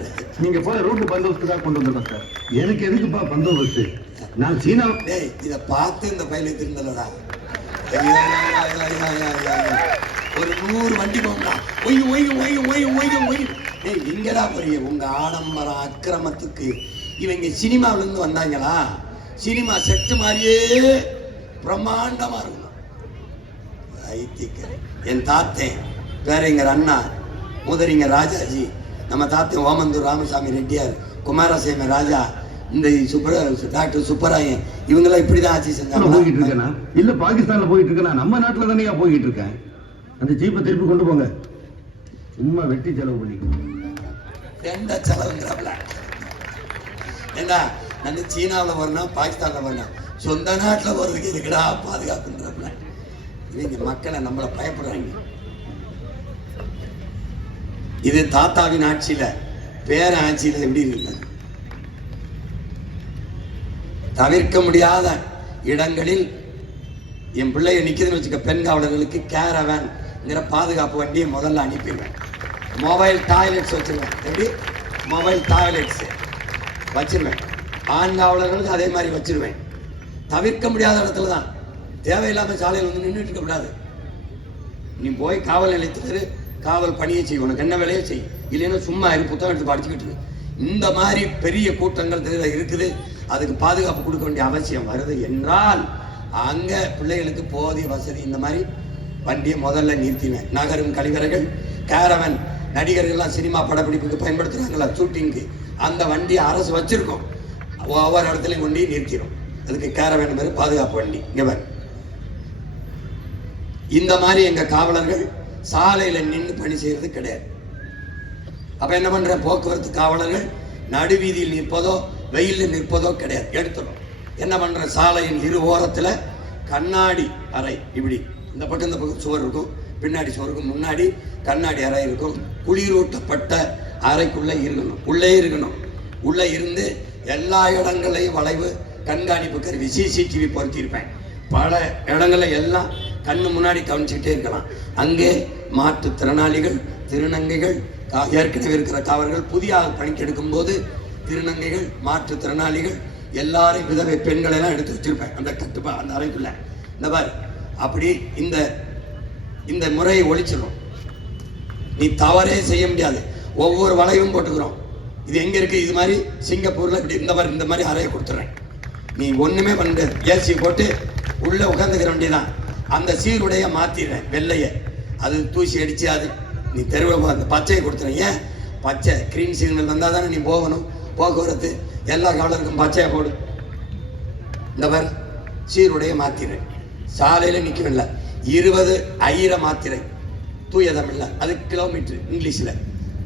நீங்க போல ரோட்டு பந்தோபஸ்துக்காக கொண்டு வந்திருக்கோம் சார். எனக்கு எதுக்குப்பா பந்தோபஸ்து? நான் சீனா. இத பார்த்து இந்த பையில திருந்தலடா. ஒரு 100 வண்டி போகலாம். இங்கடா போறிய உங்க ஆடம்பர அக்கிரமத்துக்கு? இவங்க சினிமாவில இருந்து வந்தாங்களா? சினிமா செட்டு மாதிரியே பிரம்மாண்டமா இருக்கும். என் தாத்தன் பேரறிஞர் அண்ணா, முதறிஞர் ராஜாஜி, நம்ம தாத்தன் ஓமந்தூர் ராமசாமி ரெட்டியார், குமாரசாமி ராஜா, இந்த டாக்டர் சுப்பராயன், இவங்கெல்லாம் இப்படிதான் ஆட்சி செஞ்சாங்க. போயிட்டு இருக்கேனா? இல்ல பாகிஸ்தான்ல போயிட்டு இருக்கேனா? நம்ம நாட்டுல தானே போயிட்டு இருக்கேன். அந்த ஜீப்பை திருப்பி கொண்டு போங்க. சும்மா வெட்டி செலவு பண்ணிக்கணும். ரெண்ட செலவுங்கிறாப்ல. ஏண்டா நான் சீனாவில் வரணும், பாகிஸ்தான்ல வரணும், சொந்த நாட்டில் போறதுக்கு இதுக்கடா பாதுகாப்புன்றாப்ல. இவங்க மக்களை நம்மளை பயப்படுறாங்க. இது தாத்தாவின் ஆட்சியில, பேர ஆட்சியில எப்படி இருக்கு? தவிர்க்க முடியாத இடங்களில் என் பிள்ளைய நிக்குதுன்னு வச்சுக்க, பெண் காவலர்களுக்கு கேரவேன்ங்கிற பாதுகாப்பு வண்டியை முதல்ல அனுப்பிடுவேன். மொபைல் டாய்லெட்ஸ் வச்சிருவேன். எப்படி? மொபைல் டாய்லெட்ஸ் வச்சிருவேன். ஆண் காவலர்களுக்கு அதே மாதிரி வச்சிருவேன். தவிர்க்க முடியாத இடத்துல தான். தேவையில்லாம சாலையில் வந்து நின்றுட்டு இருக்க கூடாது. நீ போய் காவல் நிலையத்தில் காவல் பணியை செய்யும், உனக்கு என்ன வேலையை செய். இல்லைன்னா சும்மா புத்தகம் எடுத்து படிச்சுக்கிட்டு. இந்த மாதிரி பெரிய கூட்டங்கள் இருக்குது. அதுக்கு பாதுகாப்பு கொடுக்க வேண்டிய அவசியம் வருது என்றால் அங்க பிள்ளைகளுக்கு போதிய வசதி இந்த மாதிரி வண்டியை முதல்ல நிறுத்தினேன். நகரும் கழிவறைகள், கேரவன், நடிகர்கள்லாம் சினிமா படப்பிடிப்புக்கு பயன்படுத்துறாங்களா, ஷூட்டிங்கு, அந்த வண்டியை அரசு வச்சிருக்கோம். ஒவ்வொரு இடத்துலையும் கொண்டு நிறுத்திடும். அதுக்கு கேரவன் பேர் பாதுகாப்பு வண்டி. இங்க இந்த மாதிரி எங்க காவலர்கள் சாலையில நின்று பணி செய்யறது கிடையாது. அப்ப என்ன பண்ற? போக்குவரத்து காவலர்கள் நடுவீதியில் நிற்பதோ வெயிலில் நிற்பதோ கிடையாது, எடுத்துடும். என்ன பண்ற? சாலையின் இரு ஓரத்துல கண்ணாடி அறை, இப்படி இந்த பக்கம் இந்த பக்கம் சுவர் இருக்கும், பின்னாடி சுவருக்கு முன்னாடி கண்ணாடி அறை இருக்கும். குளிரூட்டப்பட்ட அறைக்குள்ள இருக்கணும், உள்ளே இருக்கணும். உள்ள இருந்து எல்லா இடங்களையும் வளைவு கண்காணிப்பு கருவி சிசிடிவி பொருத்தியிருப்பேன். பல இடங்கள்ல எல்லாம் கண்ணு முன்னாடி கவனிச்சுக்கிட்டே இருக்கலாம். அங்கே மாற்றுத்திறனாளிகள், திருநங்கைகள், ஏற்கனவே இருக்கிற காவலர்கள், புதிய பணிக்கு எடுக்கும் போது திருநங்கைகள், மாற்றுத்திறனாளிகள் எல்லாரும், விதவை பெண்களை எல்லாம் எடுத்து வச்சிருப்பேன் அந்த கட்டுப்பா அந்த அறைக்குள்ள. இந்த மாதிரி அப்படி இந்த முறையை ஒழிச்சிடும். நீ தவறே செய்ய முடியாது. ஒவ்வொரு வளைவும் போட்டுக்கிறோம். இது எங்க இருக்கு? இது மாதிரி சிங்கப்பூர்ல இப்படி இந்த மாதிரி அறையை கொடுத்துறேன். நீ ஒண்ணுமே பண்ண, ஏசி போட்டு உள்ள உட்காந்துக்கிற வேண்டியதான். அந்த சீருடைய மாத்திடுறேன், வெள்ளைய. அது தூசி அடிச்சு அது நீ தெருவில் அந்த பச்சையை கொடுத்துறேன். ஏன்? பச்சை கிரீன் சிக்னல் வந்தால் தானே நீ போகணும். போக்குவரத்து எல்லா காவலருக்கும் பச்சையை போடு. இந்த மாதிரி சீருடைய மாத்திடுறேன். சாலையில நிற்கவில்லை. 20 ஐர மாத்திரை, தூய தமிழ்ல அது கிலோமீட்டர், இங்கிலீஷ்ல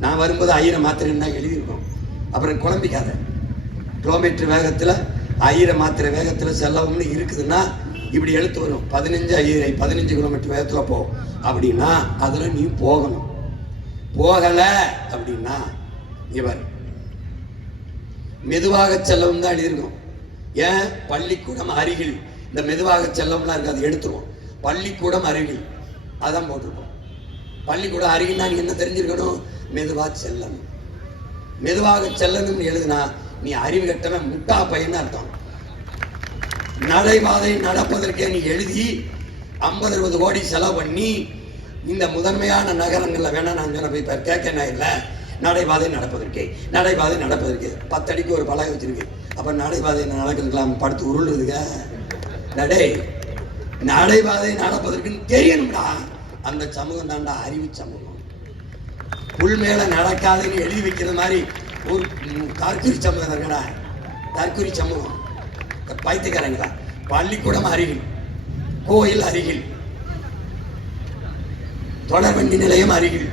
நான் வரும்போது 1000 மாத்திரைன்னு தான் எழுதியிருக்கோம். அப்புறம் குழம்பிக்காத. கிலோமீட்டர் வேகத்தில் 1000 மாத்திரை வேகத்தில் செல்லவும்னு இருக்குதுன்னா இப்படி எழுத்து வரும் 15 கிலோமீட்டர் வேகத்தில் போ அப்படின்னா அதில் நீ போகணும். போகலை அப்படின்னா இவர் மெதுவாக செல்லவும் தான் எழுதியிருக்கோம். ஏன்? பள்ளிக்கூடம் அருகில். இந்த மெதுவாக செல்லவும்லாம் இருக்காது, எடுத்துருவோம். பள்ளிக்கூடம் அருகில் அதான் போட்டிருக்கோம். பள்ளிக்கூடம் அருகில்னா நீ என்ன தெரிஞ்சிருக்கணும்? மெதுவாக செல்லணும். மெதுவாக செல்லணும்னு எழுதுனா நீ அறிவு கட்டவன் முட்டா பையன்னு அர்த்தம். நடைபாதை நடப்பதற்கே நீ எழுதி 50-60 கோடி செலவு பண்ணி இந்த முதன்மையான நகரங்கள்ல வேணா நான் சொன்ன போய் கேட்க இல்லை. நடைபாதை நடப்பதற்கே 10 அடிக்கு ஒரு பலகை வச்சிருக்கு. அப்ப நடைபாதை நடக்கிறதுக்கலாம் படுத்து உருள்றதுங்க. நடைபாதை நடப்பதற்குன்னு தெரியணும்டா. அந்த சமூகம் தாண்டா அறிவு சமூகம். புல் மேல நடக்காதுன்னு எழுதி வைக்கிற மாதிரி ஒரு தற்குறி சமூகம் இருக்கடா. தற்குறி சமூகம் பைத்தியக்காரங்களா. பள்ளிக்கூடம் அருகில், கோயில் அருகில், தொடர்வண்டி நிலையம் அருகில்,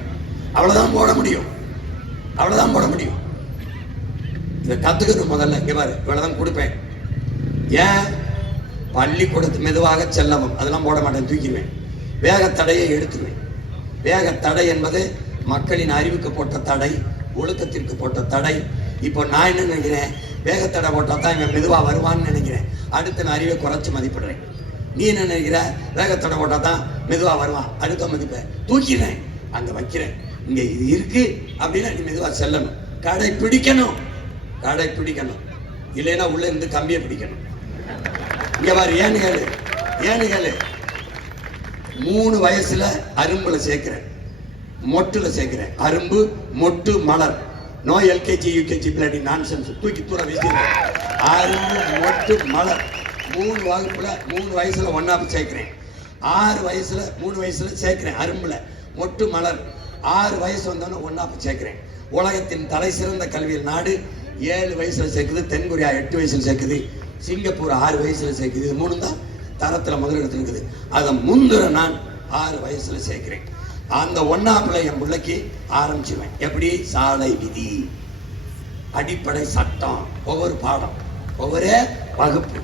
அவ்வளவுதான் போட முடியும். இதை கத்துக்கணும் முதல்ல. இங்க பாரு, இவ்வளவுதான் கொடுப்பேன். ஏன்? பள்ளிக்கூடத்து மெதுவாக செல்லவும் அதெல்லாம் போட மாட்டேன், தூக்கிடுவேன். வேகத்தடையை எடுத்துருவேன். வேகத்தடை என்பது மக்களின் அறிவுக்கு போட்ட தடை, ஒழுக்கத்திற்கு போட்ட தடை. இப்போ நான் என்ன நினைக்கிறேன்? வேகத்தடை போட்டா தான் இவன் மெதுவா வருவான்னு நினைக்கிறேன். அடுத்த நான் அறிவை குறைச்சு மதிப்பிடுறேன். நீ என்ன நினைக்கிற? வேகத்தடை போட்டா தான் மெதுவா வருவான், அடுத்த மதிப்பை தூக்கிறேன், அங்க வைக்கிறேன். இங்க இது இருக்கு அப்படின்னா நீ மெதுவா செல்லணும். கடைபிடிக்கணும். இல்லைன்னா உள்ள இருந்து கம்பியை பிடிக்கணும். இங்க பாரு, ஏன்னு கேளு. 3 வயசுல அரும்புல சேர்க்கிறேன், மொட்டுல சேர்க்கிறேன். அரும்பு, மொட்டு, மலர். No LKG UKG bloody nonsense, தூக்கி தூர வீசிடுறேன். அரும்பு, மொட்டு, மலர் 3 வகுப்புல 3 வயசுல ஒன்னா சேர்க்கிறேன். 6 வயசுல 3 வயசுல சேர்க்கிறேன். அரும்புல மொட்டு, மலர் 6 வயசு வந்தோன்னு ஒன்னா சேர்க்கிறேன். உலகத்தின் தலை சிறந்த கல்வியில் நாடு 7 வயசுல சேர்க்குது. தென்கொரியா 8 வயசுல சேர்க்குது. சிங்கப்பூர் 6 வயசுல சேர்க்குது. இது 3 தான் தரத்துல முதலிடத்துல இருக்குது. அதை முந்துற நான் 6 வயசுல சேர்க்கிறேன். அந்த 1ஆப்ல என் பிள்ளைக்கு ஆரம்பிச்சுவேன். எப்படி? சாலை விதி, அடிப்படை சட்டம், ஒவ்வொரு பாடம், ஒவ்வொரு வகுப்பு.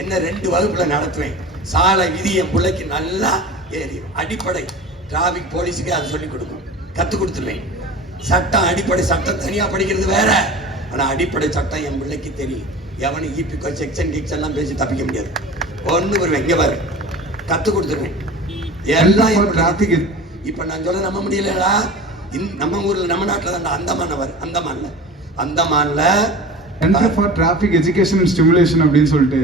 என்ன 2 வகுப்புல நடத்துவேன். சாலை விதி என் பிள்ளைக்கு நல்லா ஏறிடும். அடிப்படை டிராபிக் போலீஸுக்கு அதை சொல்லிக் கொடுக்கும், கற்றுக் கொடுத்துருவேன். சட்டம், அடிப்படை சட்டம் தனியா படிக்கிறது வேற. ஆனா அடிப்படை சட்டம் என் பிள்ளைக்கு தெரியும். எவனு ஈபிகோ செக்ஷன் கிக்ஸ் எல்லாம் பேசி தப்பிக்க முடியாது. ஒண்ணு வருவேன். இங்க பாரு, கற்றுக் கொடுத்துருவேன் எல்லாம். இப்ப நான் சொல்ல நம்ப முடியலடா. நம்ம ஊர்ல, நம்ம நாட்டுல தான் அந்தமான்ல centre for traffic education and stimulation அப்படின்னு சொல்லிட்டு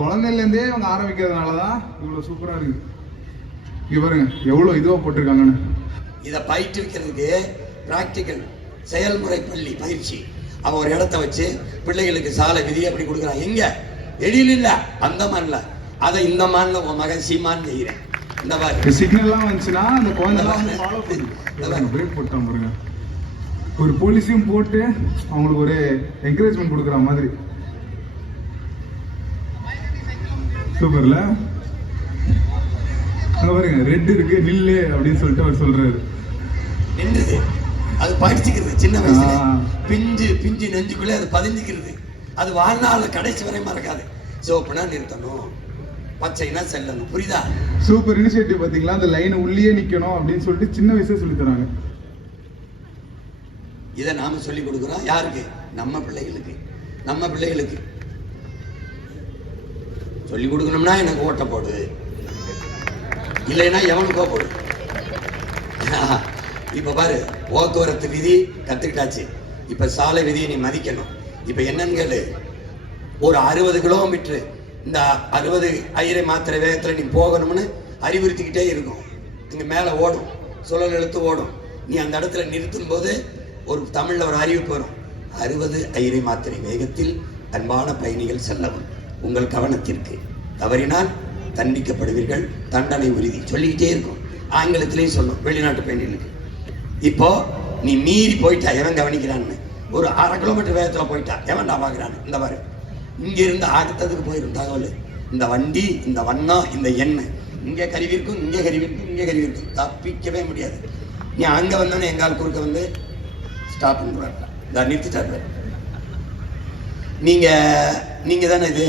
குழந்தைல இருந்தே அவங்க ஆரம்பிக்கிறதுனாலதான் இவ்வளவு சூப்பரா இருக்கு. இங்க பாருங்க எவ்வளவு இதுவா போட்டிருக்காங்கன்னு. இதை பயிற்றுவிக்கிறதுக்கு பிராக்டிக்கல் செயல்முறை பள்ளி பயிற்சி. அவன் ஒரு இடத்த வச்சு பிள்ளைகளுக்கு சாலை விதி அப்படி கொடுக்குறான். எங்க? எழில் இல்ல, அந்தமான்ல. அதை இந்த மான்ல உன் மகன் சீமான் செய்கிறேன். இந்த மாதிரி சிக்னல்லாம் வந்துச்சுன்னா அந்த குழந்தைலாம் ஃபாலோ பண்ணி பிரேக் போட்டான் பாருங்க. ஒரு போலீஸையும் போட்டு அவங்களுக்கு ஒரு என்கரேஜ்மெண்ட் கொடுக்குற மாதிரி. சூப்பர்ல. பாருங்க, ரெட் இருக்கு நில்லு அப்படின்னு சொல்லிட்டு அவர் சொல்றாரு. நின்றுது, அது படிச்சுக்கிறது. சின்ன வயசுல பிஞ்சு நெஞ்சுக்குள்ளே அது பதிஞ்சுக்கிறது. அது வாழ்நாள் கடைசி வரை மறக்காது. சிவப்புனா நிறுத்தணும், பச்சைனா செல்லணும். புரியுதா? Super initiative. பாத்தீங்களா? அந்த லைன் உள்ளே நிக்கணும் அப்படின்னு சொல்லிட்டு சின்ன வயசுல சொல்லி தராங்க. இதை நாம சொல்லி கொடுக்கிறோம். யாருக்கு? நம்ம பிள்ளைகளுக்கு சொல்லி கொடுக்கணும்னா எனக்கு ஓட்ட போடு, இல்லைன்னா எவனுக்கோ போடு. இப்ப பாரு, போக்குவரத்து விதி கத்துக்கிட்டாச்சு. இப்ப சாலை விதியை நீ மதிக்கணும். இப்ப என்னன்னு கேளு, ஒரு 60 கிலோமீட்டர் இந்த 60 மாத்திரை வேகத்துல நீ போகணும்னு அறிவுறுத்திக்கிட்டே இருக்கும். இங்க மேல ஓடும், சுழல் எழுத்து ஓடும். நீ அந்த இடத்துல நிறுத்தும் போது ஒரு தமிழ்ல ஒரு அறிவிப்பு வரும். 60 மாத்திரை வேகத்தில் அன்பான பயணிகள் செல்லவும், உங்கள் கவனத்திற்கு, தவறினால் தண்டிக்கப்படுவீர்கள், தண்டனை உறுதி. சொல்லிக்கிட்டே இருக்கும். ஆங்கிலத்திலையும் சொல்லும் வெளிநாட்டு பயணிகளுக்கு. இப்போ நீ மீறி போயிட்டா எவன் கவனிக்கிறான்னு? ஒரு 1/2 கிலோமீட்டர் வேகத்துல போயிட்டா எவன்டா பாக்குறான்னு? இந்த பாரு, இங்க இருந்து அடுத்ததுக்கு போயிடும் தகவல். இந்த வண்டி, இந்த வண்ணம், இந்த எண்ணெய், இங்கே கருவி இருக்கும், இங்கே கருவி இருக்கும், இங்கே கருவி இருக்கும். தப்பிக்கவே முடியாது. நீ அங்க வந்தோன்னே எங்கால் குறுக்க வந்து ஸ்டாப் பண்ணுவாங்க. இதை நிறுத்திட்டாரு. நீங்க தானே இது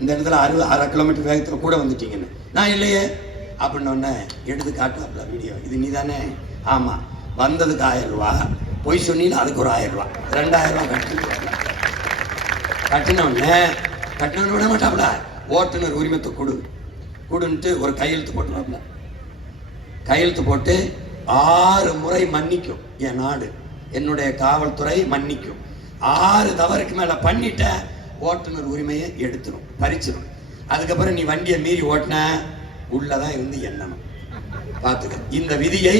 இந்த இடத்துல 6 கிலோமீட்டர் வேகத்தில் கூட வந்துட்டீங்கன்னு. நான் இல்லையே அப்படின்னோடனே எடுத்து காட்டுவாப்ல வீடியோ. இது நீ தானே? ஆமாம். வந்ததுக்கு 1000 ரூபா, பொய் சொன்னீங்கன்னா அதுக்கு ஒரு 1000 ரூபா, 2000 ரூபா கட்டினோடனே விட மாட்டாப்ல. ஓட்டுநர் உரிமத்தை கொடுன்ட்டு ஒரு கையெழுத்து போட்டுருவாப்ல. கையெழுத்து போட்டு 6 முறை மன்னிக்கும் என் நாடு, என்னுடைய காவல்துறை மன்னிக்கும். 6 தவறுக்கு மேல பண்ணிட்ட ஓட்டுநர் உரிமையை எடுத்துரும், பறிச்சிடும். அதுக்கப்புறம் நீ வண்டியை மீறி ஓட்டின உள்ளதான் இருந்து எண்ணணும். பார்த்துக்க. இந்த விதியை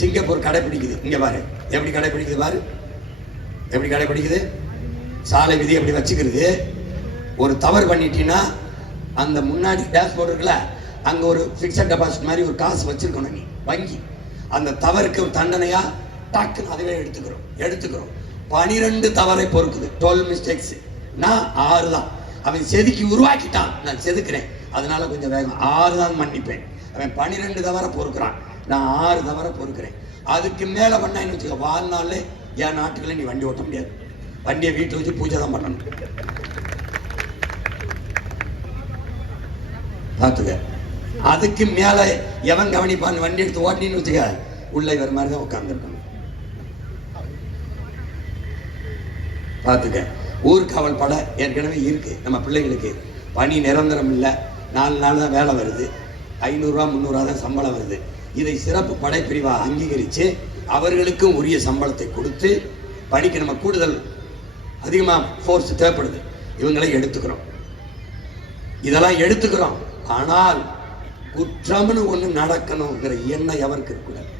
சிங்கப்பூர் கடைபிடிக்குது. இங்க பாரு எப்படி கடைபிடிக்குது, பாரு எப்படி கடைபிடிக்குது. சாலை விதி எப்படி வச்சுக்கிறது. ஒரு தவறு பண்ணிட்டீங்கன்னா அந்த முன்னாடி டேஷ்போர்டு இருக்குல்ல, அங்க ஒரு பிக்சட் டெபாசிட் மாதிரி ஒரு காசு வச்சிருக்கணும் நீ வங்கி. அந்த தவறுக்கு ஒரு தண்டனையா டாக்குன்னு அதுவே எடுத்துக்கிறோம். 12 தவறை பொறுக்குது. 12 மிஸ்டேக்ஸ். நான் 6 தான். அவன் செதுக்கி உருவாக்கிட்டான், நான் செதுக்கிறேன், அதனால கொஞ்சம் வேகம். 6 தான் மன்னிப்பேன். அவன் 12 தவறை பொறுக்கிறான், நான் 6 தவறை பொறுக்கிறேன். அதுக்கு மேல பண்ணான்னு வச்சுக்க, வாழ்நாள் என் நாட்டுக்குள்ள நீ வண்டி ஓட்ட முடியாது. வண்டியை வீட்டில் வச்சு பூஜை தான் பண்ணணும். பார்த்துக்க. அதுக்கு மேல எவன் கவனிப்பான்? வண்டி எடுத்து ஓட்டினு வச்சுக்க, உள்ள இவர் மாதிரி தான் உட்கார்ந்துருக்கணும். பார்த்துக்க. ஊர்காவல் படை ஏற்கனவே இருக்கு. நம்ம பிள்ளைங்களுக்கு பணி நிரந்தரம் இல்லை, 4 நாள் தான் வேலை வருது, 500 ரூபா 300 ரூபா தான் சம்பளம் வருது. இதை சிறப்பு படைப்பிரிவாக அங்கீகரித்து அவர்களுக்கும் உரிய சம்பளத்தை கொடுத்து பணிக்கு நம்ம கூடுதல் அதிகமாக ஃபோர்ஸ் தேவைப்படுது, இவங்களை எடுத்துக்கிறோம். இதெல்லாம் எடுத்துக்கிறோம். ஆனால் குற்றம்னு ஒன்று நடக்கணுங்கிற எண்ணம் எவருக்கு இருக்கக்கூடாது.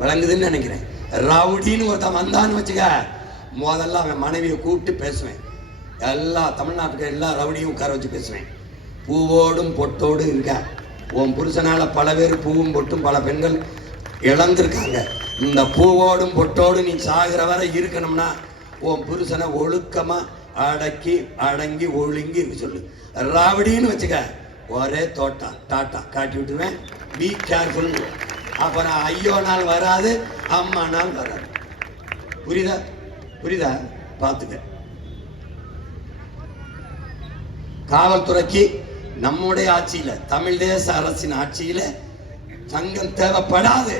விளங்குதுன்னு நினைக்கிறேன். ரவுடின்னு ஒருத்தன் வந்தான்னு வச்சுக்க, முதல்ல அவன் மனைவியை கூப்பிட்டு பேசுவேன். எல்லா தமிழ்நாட்டுக்கு எல்லா ரவுடியும் உட்கார வச்சு பேசுவேன். பூவோடும் பொட்டோடு இருக்க, உன் புருஷனால பல பேர் பூவும் பொட்டும் பல பெண்கள் இழந்திருக்காங்க. இந்த பூவோடும் பொட்டோடு நீ சாகிற வரை இருக்கணும்னா உன் புருஷனை ஒழுக்கமா அடங்கி ஒழுங்கி சொல்லு. ரவுடின்னு வச்சுக்க, ஒரே டாட்டா காட்டி விட்டுருவேன். Be careful. அப்புறம் ஐயோ நாள் வராது, அம்மா நாள் வராது. புரியுதா? பார்த்துக்க. காவல்துறைக்கு நம்முடைய ஆட்சியில, தமிழ் தேச அரசின் ஆட்சியில சங்கம் தேவைப்படாது.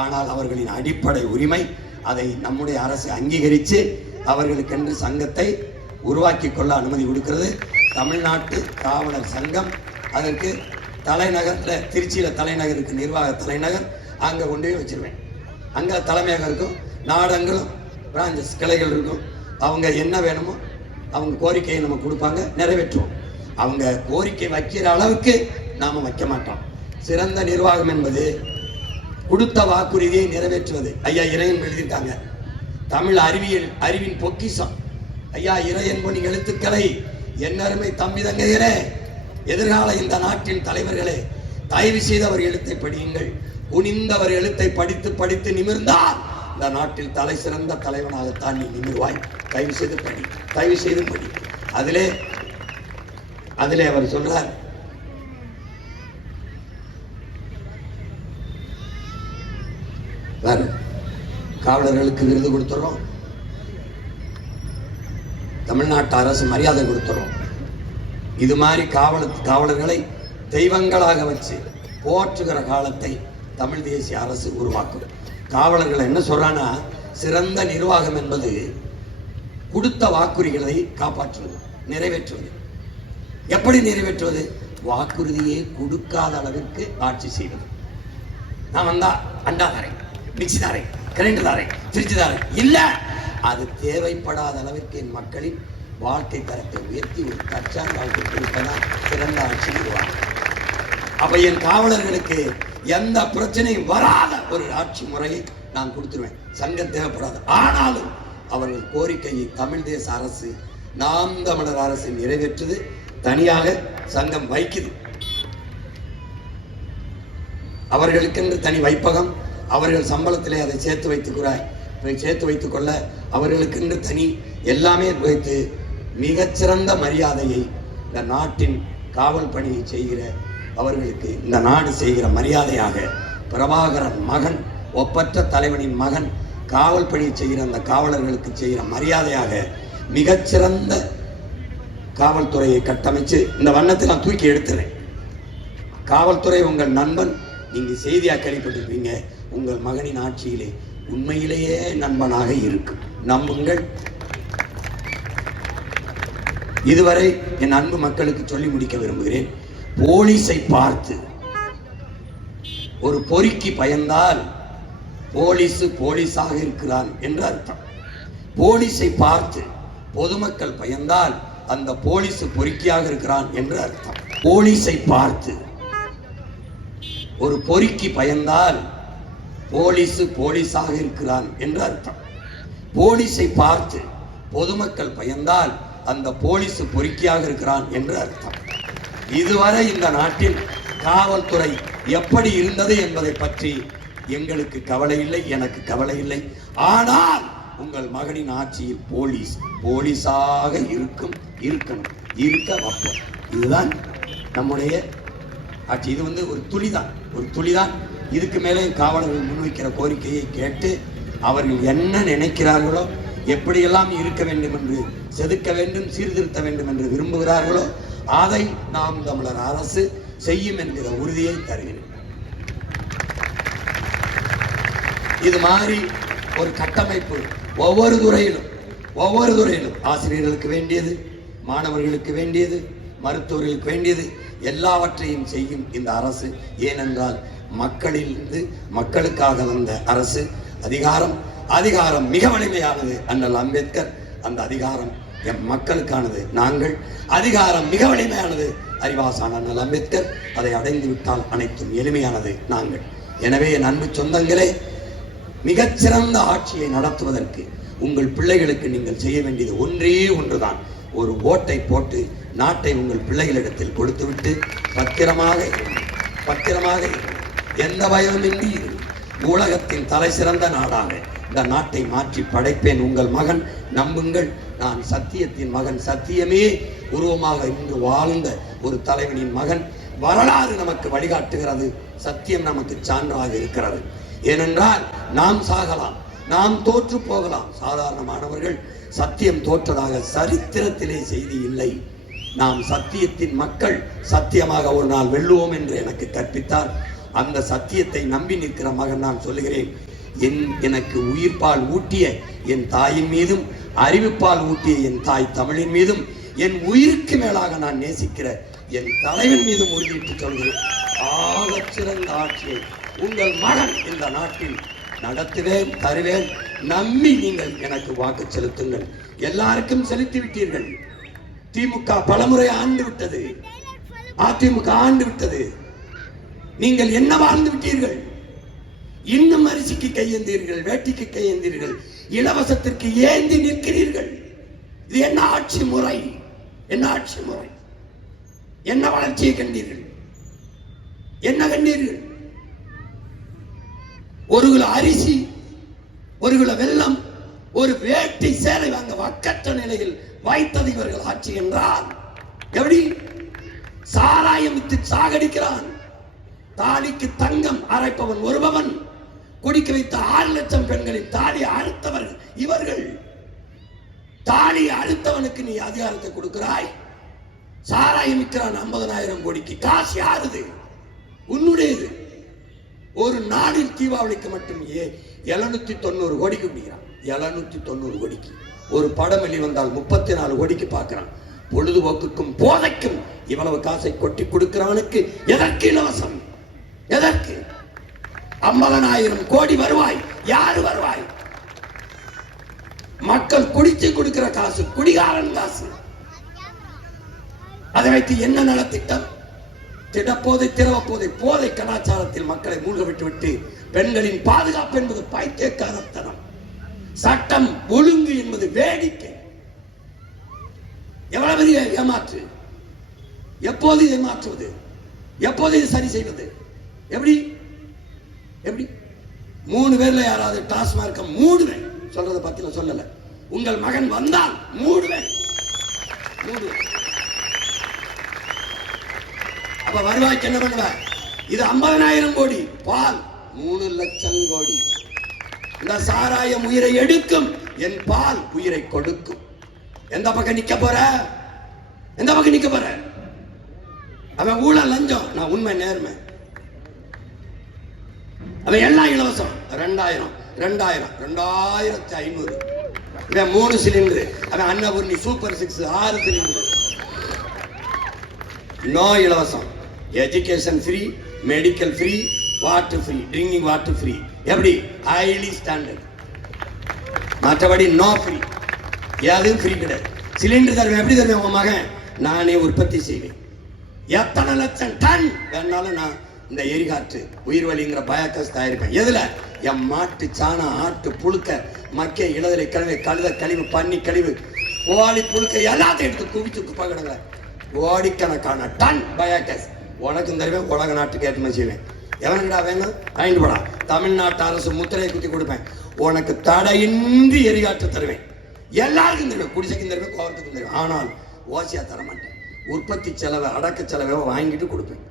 ஆனால் அவர்களின் அடிப்படை உரிமை, அதை நம்முடைய அரசு அங்கீகரித்து அவர்களுக்கென்று சங்கத்தை உருவாக்கி கொள்ள அனுமதி கொடுக்கிறது தமிழ்நாட்டு காவலர் சங்கம். அதற்கு தலைநகரில், திருச்சியில் தலைநகருக்கு நிர்வாக தலைநகர், அங்கே கொண்டு போய் வச்சிருவேன். அங்கே தலைமையகம் இருக்கும், நாடங்களும் பிரான்சஸ் கிளைகள் இருக்கும். அவங்க என்ன வேணுமோ அவங்க கோரிக்கையை நம்ம கொடுப்பாங்க, நிறைவேற்றுவோம். அவங்க கோரிக்கை வைக்கிற அளவுக்கு நாம வைக்க மாட்டோம். சிறந்த நிர்வாகம் என்பது கொடுத்த வாக்குறுதியை நிறைவேற்றுவது. ஐயா இறையன் எழுதியிருக்காங்க, தமிழ் அறிவின் பொக்கிஷம். ஐயா இறையன் பொன்னி எழுத்துக்களை என்னருமை தம்பிதங்கையரே, எதிர்கால இந்த நாட்டின் தலைவர்களே, தயவு செய்து அவர் எழுத்தை படியுங்கள். குனிந்தவர் எழுத்தை படித்து நிமிர்ந்தால் இந்த நாட்டில் தலை சிறந்த தலைவனாகத்தான் நீ நிமிர்வாய். தயவு செய்து படி. அதிலே அவர் சொல்றார், காவலர்களுக்கு விருது கொடுத்துறோம், தமிழ்நாட்டு அரசு மரியாதை கொடுத்துறோம். இது மாதிரி காவலர்களை தெய்வங்களாக வச்சு போற்றுகிற காலத்தை தமிழ் தேசிய அரசு உருவாக்கும். காவலர்கள் என்ன சொல்றானா, சிறந்த நிர்வாகம் என்பது கொடுத்த வாக்குறுதிகளை காப்பாற்றுவது, நிறைவேற்றுவது. எப்படி நிறைவேற்றுவது? வாக்குறுதியை கொடுக்காத அளவிற்கு ஆட்சி செய்வது. நான் வந்தா அண்டா தரேன், மிக்சி தரேன், கரண்ட் தரேன், ஃப்ரிட்ஜ் தரேன் இல்ல, அது தேவைப்படாத அளவிற்கு என் மக்களின் வாழ்க்கை தரத்தை உயர்த்தி ஒரு தற்சார்பு வாழ்க்கை கொடுப்பதான் சிறந்த ஆட்சி உருவாகும். அப்ப என் காவலர்களுக்கு எந்த பிரச்சனையும் வராத ஒரு ஆட்சி முறையை நான் கொடுத்துருவேன். சங்கம் தேவைப்படாது. ஆனாலும் அவர்கள் கோரிக்கையை தமிழ் தேச அரசு, நாம் தமிழர் அரசு நிறைவேற்றுது. தனியாக சங்கம் வைக்குது. அவர்களுக்கென்று தனி வைப்பகம், அவர்கள் சம்பளத்திலே அதை சேர்த்து வைத்துக் கொள்ள அவர்களுக்கென்று தனி எல்லாமே வைத்து மிகச்சிறந்த மரியாதையை இந்த நாட்டின் காவல் பணியை செய்கிற அவர்களுக்கு இந்த நாடு செய்கிற மரியாதையாக பிரபாகரன் மகன், ஒப்பற்ற தலைவனின் மகன், காவல் பணியை செய்கிற அந்த காவலர்களுக்கு செய்கிற மரியாதையாக மிகச்சிறந்த காவல்துறையை கட்டமைச்சு இந்த வண்ணத்தை நான் தூக்கி எடுத்துறேன். காவல்துறை உங்கள் நண்பன். நீங்க செய்தியா கேள்விப்பட்டிருப்பீங்க, உங்கள் மகனின் ஆட்சியிலே உண்மையிலேயே நண்பனாக இருக்கும். நம்புங்கள். இதுவரை என் அன்பு மக்களுக்கு சொல்லி முடிக்க விரும்புகிறேன். போலீஸை பார்த்து ஒரு பொறுக்கி பயந்தால் போலீஸாக இருக்கிறான் என்று அர்த்தம். போலீஸை பார்த்து பொதுமக்கள் பயந்தால் அந்த போலீஸ் பொறுக்கியாக இருக்கிறான் என்று அர்த்தம். போலீஸை பார்த்து ஒரு பொறுக்கி பயந்தால் போலீஸாக இருக்கிறான் என்று அர்த்தம். போலீஸை பார்த்து பொதுமக்கள் பயந்தால் அந்த போலீஸ் பொறுக்கியாக இருக்கிறான் என்று அர்த்தம். இதுவரை இந்த நாட்டில் காவல்துறை எப்படி இருந்தது என்பதை பற்றி எங்களுக்கு கவலை இல்லை, எனக்கு கவலை இல்லை. ஆனால் உங்கள் மகனின் ஆட்சியில் போலீஸாக இருக்கணும், இருக்க வைப்போம். இதுதான் நம்முடைய ஆட்சி. இது ஒரு துளிதான். இதுக்கு மேலே காவலர்கள் முன்வைக்கிற கோரிக்கையை கேட்டு அவர்கள் என்ன நினைக்கிறார்களோ, எப்படியெல்லாம் இருக்க வேண்டும் என்று, செதுக்க வேண்டும், சீர்திருத்த வேண்டும் என்று விரும்புகிறார்களோ அதை நாம் தமிழர் அரசு செய்யும் என்கிற உறுதியை தருகிறேன். இது மாதிரி ஒரு கட்டமைப்பு ஒவ்வொரு துறையிலும் ஆசிரியர்களுக்கு வேண்டியது, மாணவர்களுக்கு வேண்டியது, மருத்துவர்களுக்கு வேண்டியது எல்லாவற்றையும் செய்யும் இந்த அரசு. ஏனென்றால் மக்களிலிருந்து மக்களுக்காக வந்த அரசு. அதிகாரம் மிக வலிமையானது அண்ணல் அம்பேத்கர். அந்த அதிகாரம் எம் மக்களுக்கானது. நாங்கள் அதிகாரம் மிக வலிமையானது அறிவாசான அண்ணல் அம்பேத்கர். அதை அடைந்து விட்டால் அனைத்தும் எளிமையானது நாங்கள். எனவே என் அன்பு சொந்தங்களே, மிகச்சிறந்த ஆட்சியை நடத்துவதற்கு உங்கள் பிள்ளைகளுக்கு நீங்கள் செய்ய வேண்டியது ஒன்றே ஒன்றுதான். ஒரு ஓட்டை போட்டு நாட்டை உங்கள் பிள்ளைகளிடத்தில் கொடுத்துவிட்டு பத்திரமாக எந்த பயமின்றி உலகத்தின் தலை சிறந்த நாடாக இந்த நாட்டை மாற்றி படைப்பேன். உங்கள் மகன். நம்புங்கள், நான் சத்தியத்தின் மகன். சத்தியமே உருவமாக இங்கு வாழ்ந்த ஒரு தலைவனின் மகன். வரலாறு நமக்கு வழிகாட்டுகிறது, சத்தியம் நமக்கு சான்றாக இருக்கிறது. ஏனென்றால் நாம் சாகலாம், நாம் தோற்று போகலாம். சாதாரணமானவர்கள் சத்தியம் தோற்றதாக சரித்திரத்திலே செய்தி இல்லை. நாம் சத்தியத்தின் மக்கள். சத்தியமாக ஒரு நாள் வெல்லுவோம் என்று எனக்கு கற்பித்தார். அந்த சத்தியத்தை நம்பி நிற்கிற மகன் நான் சொல்லுகிறேன். எனக்கு உயிர்ப்பால் ஊட்டிய என் தாயின் மீதும், அறிவுப்பால் ஊட்டிய என் தாய் தமிழின் மீதும், என் உயிருக்கு மேலாக நான் நேசிக்கிற என் தலைவன் மீதும் உறுதியிட்டு சொல்கிறேன். ஆகச் சிறந்த ஆட்சியை உங்கள் மகன் இந்த நாட்டில் நடத்துவேன், தருவேன். நம்பி நீங்கள் எனக்கு வாக்கு செலுத்துங்கள். எல்லாருக்கும் செலுத்தி விட்டீர்கள். திமுக பலமுறை ஆண்டு விட்டது, அதிமுக ஆண்டு விட்டது. நீங்கள் என்ன வாழ்ந்து விட்டீர்கள்? இன்னும் அரிசிக்கு கையேந்தீர்கள், வேட்டிக்கு கையேந்தீர்கள், இலவசத்திற்கு ஏந்தி நிற்கிறீர்கள். இது என்ன ஆட்சி முறை? என்ன ஆட்சி முறை? என்ன வளர்ச்சியை கண்டீர்கள்? என்ன கண்டீர்கள்? ஒரு கிலோ அரிசி, ஒரு கிலோ வெல்லம், ஒரு வேட்டி சேலை வாங்க வக்கற்ற நிலையில் வைத்தது இவர்கள் ஆட்சி என்றால் எப்படி? சாராயம் வித்து சாகடிக்கிறான். தாலிக்கு தங்கம் அரைப்பவன் ஒருபவன். குடிக்க வைத்த 6 லட்சம் பெண்களின் தாலி அழுத்தவர்கள் இவர்கள். தாலி அழுத்தவனுக்கு நீ அதிகாரத்தை கொடுக்கிறாய். சாராயம் விற்கிறான் 50,000 கோடிக்கு. காசு யாருது? உன்னுடையது. ஒரு நாடில் தீபாவளிக்கு மட்டும் 790 கோடிக்கு பிடிக்கிறான். 790 கோடிக்கு ஒரு படம் வெளிவந்தால் 34 கோடிக்கு பார்க்கிறான். பொழுதுபோக்குக்கும் போதைக்கும் இவ்வளவு காசை கொட்டி கொடுக்கிறவனுக்கு எதற்கு இலவசம்? எதற்கு? 50,000 கோடி வருவாய். யாரு வருவாய்? மக்கள் குடிச்சு கொடுக்கிற காசு, குடிகாரன் காசு. அதை வைத்து என்ன நலத்திட்டம்? திடப்போதை, திரவப்போதை, போதை கலாச்சாரத்தில் மக்களை மூழ்க விட்டு பெண்களின் பாதுகாப்பு என்பது பைத்தியக்காரத்தனம். சட்டம் ஒழுங்கு என்பது வேடிக்கை. எவ்வளவு பெரிய ஏமாற்று! எப்போது ஏமாற்றுவது? எப்போது சரி செய்வது? எப்படி? 3 பேர்ல யாராவது டாஸ்மார்க்க மூடுவேன் சொல்றத பத்தி நான் சொல்லல. உங்கள் மகன் வந்தால் மூடுவேன். அப்ப வருவாய்க்கு என்ன பண்ணுவ? இது 50,000 கோடி. பால் 3 லட்சம் கோடி. இந்த சாராயம் உயிரை எடுக்கும், என் பால் உயிரை கொடுக்கும். எந்த பக்கம் நிக்க போற? எந்த பக்கம் நிக்க போற? அவன் ஊழல் லஞ்சம், நான் உண்மை நேர்மை. அவன் எல்லாம் இலவசம். 2000 2000 2500. இவன் 3 சிலிண்டர். அவன் அன்னபூர்ணி சூப்பர் 6 6 சிலிண்டர். நோ இலவசம். Education free, medical free, water free, drinking water free. எப்படி? Highly standard. மற்றபடி நோ ஃப்ரீ. எதுவும் ஃப்ரீ கிடையாது. சிலிண்டர் தருவேன். எப்படி தருவேன்? உங்க மகன் நானே உற்பத்தி செய்வேன். எத்தனை லட்சம் டன் வேணாலும் நான் இந்த எரிகாற்று உயிர் வலிங்கிற பயோகேஸ் தயாரிப்பேன். எதுல? என் மாட்டு சாணம், ஆட்டு புழுக்க, மக்கிய இளதலை கழிவு, கழுத கழிவு, பன்னி கழிவு, கோழி புழுக்க எல்லாத்தையும் எடுத்து குவிச்சு குப்பை கிடங்க. கோடிக்கணக்கான டன் பயோகேஸ் உனக்கும் தருவேன், உலக நாட்டுக்கு ஏற்றுமதி செய்வேன். எவனுக்குடா வேணும்? வாங்கிட்டு போடா. தமிழ்நாட்டு அரசு முத்திரையை குத்தி கொடுப்பேன். உனக்கு தடையின்றி எரிகாற்று தருவேன். எல்லாருக்கும் தருவேன். குடிசைக்கும் தருவேன், கோவத்துக்கும் தருவேன். ஆனால் ஓசியா தர மாட்டேன். உற்பத்தி செலவை, அடக்க செலவை வாங்கிட்டு கொடுப்பேன்.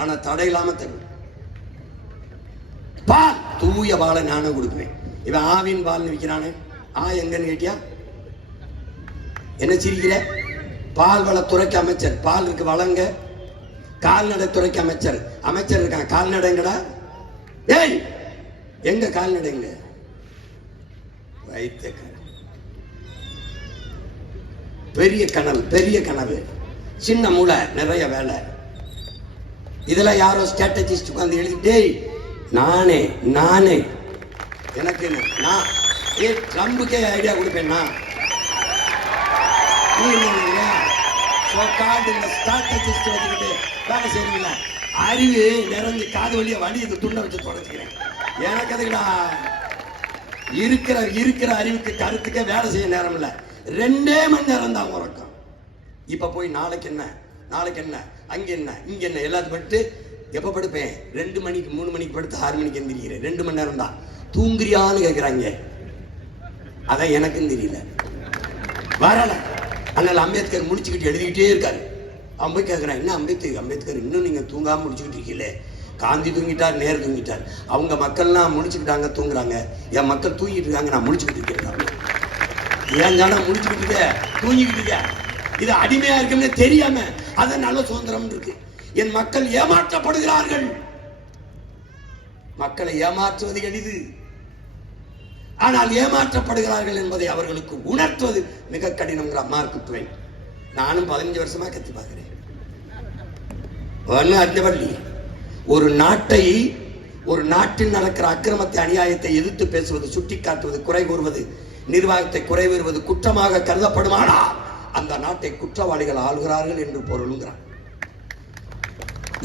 ஆனா தடை இல்லாம தருவேன். பால், தூய பாலை நானும் கொடுப்பேன். இவன் ஆவின் பால்னு விற்கிறானே, எங்கன்னு கேட்டியா? என்ன சிரிக்கிற? பால் வளத்துறைக்கு அமைச்சர், பால் இருக்கு வளங்க. கால்நடை துறைக்கு அமைச்சர், அமைச்சர் இருக்காங்க. கால்நடைங்கடா, ஏய் எங்க கால்நடைங்க? வைத்திய பெரிய கனவு, பெரிய கனவு, சின்ன மூளை, நிறைய வேலை. இதுல யாரோ ஸ்ட்ராட்டஜிஸ்ட் உட்கார்ந்து எழுதிட்டே, நானே நானே எனக்கு நான் ட்ரம்புக்கே ஐடியா கொடுப்பேன். நான் ஸ்ட்ராட்டஜிஸ்ட் வச்சுக்கிட்டு வேலை செய்யறீங்களா? அறிவு நிறைஞ்சு காது வழியா வலி இது துண்டை வச்சு தொடச்சுக்கிறேன். எனக்கு அதுக்குடா இருக்கிற அறிவுக்கு கருத்துக்கே வேலை செய்ய நேரம் இல்லை. 2 மணி நேரம் தான் உறக்கம். இப்ப போய் நாளைக்கு என்ன, நாளைக்கு என்ன, அங்க என்ன, இங்க என்ன, எல்லாத்தையும் படுத்து எப்ப படுப்பேன்? 2 மணிக்கு 3 மணிக்கு படுத்து 6 மணிக்கு எந்திரிக்கிறேன். 2 மணி நேரம் தான். தூங்குறியான்னு கேட்கிறாங்க. அதான் எனக்கும் தெரியல, வரல. அதனால அம்பேத்கர் முடிச்சுக்கிட்டு எழுதிக்கிட்டே இருக்காரு. அவன் போய் கேட்கிறான், என்ன அம்பேத்கர் இன்னும் நீங்க தூங்காம முடிச்சுக்கிட்டு இருக்கீங்களே? காந்தி தூங்கிட்டார், நேரு தூங்கிட்டார், அவங்க மக்கள்லாம் முடிச்சுக்கிட்டாங்க, தூங்குறாங்க. என் மக்கள் தூங்கிட்டு இருக்காங்க, நான் முடிச்சுக்கிட்டு இருக்கேன். ஏன் ஜானா முடிச்சுக்கிட்டு இருக்க, தூங்கிக்கிட்டு இருக்க? இது அடிமையா இருக்குன்னு தெரியாம அத நல்ல சுதந்திரம் இருக்கு. என் மக்கள் ஏமாற்றப்படுகிறார்கள். மக்களை ஏமாற்றுவது எளிது, ஆனால் ஏமாற்றப்படுகிறார்கள் என்பதை அவர்களுக்கு உணர்த்துவது மிக கடினம். Mark Twain. நானும் 15 வருஷமா கத்தி பார்க்கிறேன். அறிஞ்சவள்ளி ஒரு நாட்டை, ஒரு நாட்டில் நடக்கிற அக்கிரமத்தை, அநியாயத்தை எதிர்த்து பேசுவது, சுட்டி காட்டுவது, குறை கூறுவது, நிர்வாகத்தை குறை கூறுவது குற்றமாக கருதப்படுமானால் அந்த நாட்டை குற்றவாளிகள் ஆளுகிறார்கள் என்று பொருளுங்கிறான்.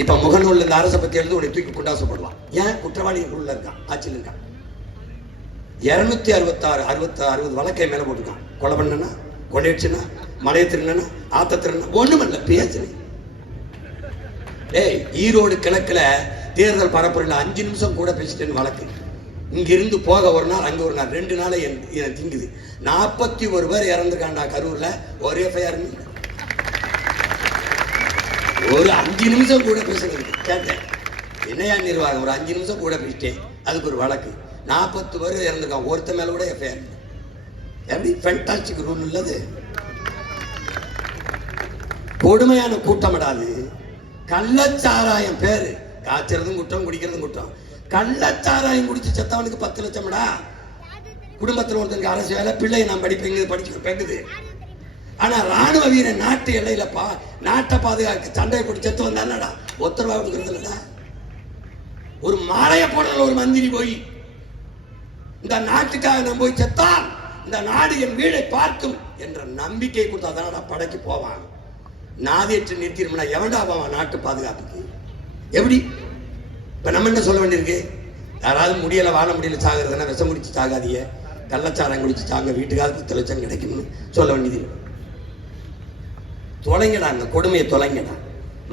இப்ப முகநூல் இந்த அரசை பத்தி எழுந்து உடைய தூக்கி குண்டாசப்படுவான். ஏன்? குற்றவாளிகள் உள்ள இருக்கான், ஆட்சியில் இருக்கான். 266 வழக்கை மேல போட்டுருக்கான். கொலை பண்ணனா, கொள்ளையடிச்சுனா, மலையை திருநனா, ஆத்த திருநா, ஒண்ணுமல்ல பேசுறேன். ஏய், ஈரோடு கிழக்குல தேர்தல் பரப்புரையில் 5 நிமிஷம் கூட பேசிட்டேன்னு வழக்கு. இங்கிருந்து போக ஒரு நாள், அங்க ஒரு நாள், 2 நாளை திங்குது. 41 பேர் இறந்துருக்காண்டா கரூர்ல. ஒரே எஃப்ஐஆர். ஒரு 5 நிமிஷம் கூட பேசுறது கேட்டேன். என்னையா நிர்வாகம்? ஒரு 5 நிமிஷம் கூட பேசிட்டேன், அதுக்கு ஒரு வழக்கு. 40 பேர் இறந்துருக்கான், ஒருத்த மேல கூட எஃப்ஐஆர். எப்படி ஃபேண்டாஸ்டிக் ரூல் உள்ளது? கொடுமையான கூட்டமிடாது. கள்ளச்சாராயம் பேரு, காய்ச்சறதும் குற்றம், குடிக்கிறதும் குற்றம். கள்ளச்சாராயம் குடிச்சு செத்தவனுக்கு 10 லட்சம்டா. குடும்பத்தில் ஒருத்தனுக்கு அரசு வேலை, பிள்ளையை நான் படிக்க பெங்குது. ஆனா ராணுவ வீரன் நாட்டு எல்லையில நாட்டை பாதுகாக்க சண்டை போட்டு செத்து வந்தானடா, ஒத்தரவா கொடுக்கறது இல்லடா. ஒரு மாலையை போடுற ஒரு மந்திரி போய் இந்த நாட்டுக்காக நான் போய் செத்தால் இந்த நாடு என் வீடை பார்க்கும் என்ற நம்பிக்கை கொடுத்தாதானடா படைக்கு போவான். நாதேற்று நிறுத்திடும்னா எவன்டா போவான் நாட்டு பாதுகாப்புக்கு? எப்படி? இப்ப நம்ம என்ன சொல்ல வேண்டியிருக்கு? யாராவது முடியல, வாழ முடியல, சாகிறதுனா விஷம் குடிச்சு சாகாதீங்க, கள்ளச்சாரம் குடிச்சு சாங்க, வீட்டுக்காக 10 லட்சம் கிடைக்கும்னு சொல்ல வேண்டியது. தொலைங்கடா, அந்த கொடுமையை தொலைங்கடா.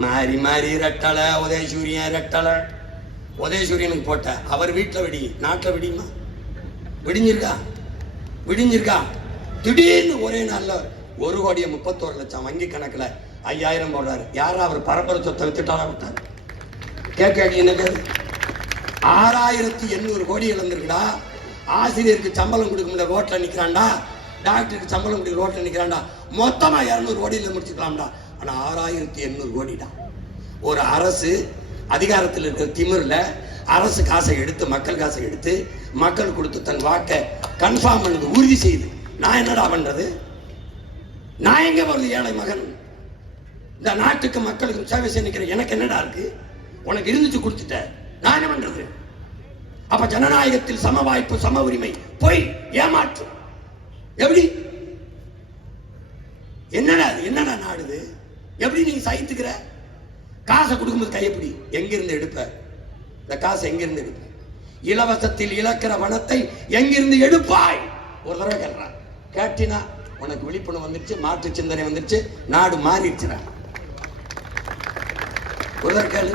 மாறி மாறி ரெட்டலை, உதயசூரியன் ரெட்டலை. உதயசூரியனுக்கு போட்ட அவர் வீட்டில் வெடி, நாட்டில் வெடியுமா? விடிஞ்சிருக்கா? திடீர்னு ஒரே நாள்ல 1,31 லட்சம் வங்கி கணக்குல 5,000 போடுறாரு. யாரா அவர்? பரம்பரை சொத்தை வித்துட்டாரா விட்டார்? கேட்க என்ன கேது? 6,800 கோடி இழந்திருக்கா. ஆசிரியருக்கு சம்பளம் கொடுக்க முடியல ரோட்ல நிக்கிறான்டா, டாக்டருக்கு சம்பளம் கொடுக்க ரோட்ல நிக்கிறான்டா. மொத்தமா 200 கோடியில முடிச்சுக்கலாம்டா. ஆனா 6800 கோடிடா. ஒரு அரசு அதிகாரத்தில் இருக்கிற திமிர்ல அரசு காசை எடுத்து, மக்கள் காசை எடுத்து, மக்கள் கொடுத்து தன் வாக்கை கன்ஃபார்ம் பண்ணது, உறுதி செய்து நான் என்னடா பண்றது? நான் எங்க போறது? ஏழை மகன் இந்த நாட்டுக்கு மக்களுக்கு சேவை செய்ய நினைக்கிறேன். எனக்கு என்னடா இருக்கு? உனக்கு இருந்துச்சு கொடுத்துட்ட, நான் என்ன பண்றது? அப்ப ஜனநாயகத்தில் சம வாய்ப்பு, சம உரிமை போய் ஏமாற்று எப்படி? என்னடா என்னடா நாடுது? எப்படி நீங்க சகித்துக்கிற? காசை கொடுக்கும்போது கையப்படி எங்கிருந்து எடுப்ப? இந்த காசை எங்கிருந்து எடுப்ப? இலவசத்தில் இழக்கிற வனத்தை எங்கிருந்து எடுப்பாய்? ஒரு தடவை கேட்கிறான். கேட்டினா உனக்கு விழிப்புணர்வு வந்துருச்சு, மாற்று சிந்தனை வந்துருச்சு, நாடு மாறிடுச்சுடா. ஒரு தடவை கேளு.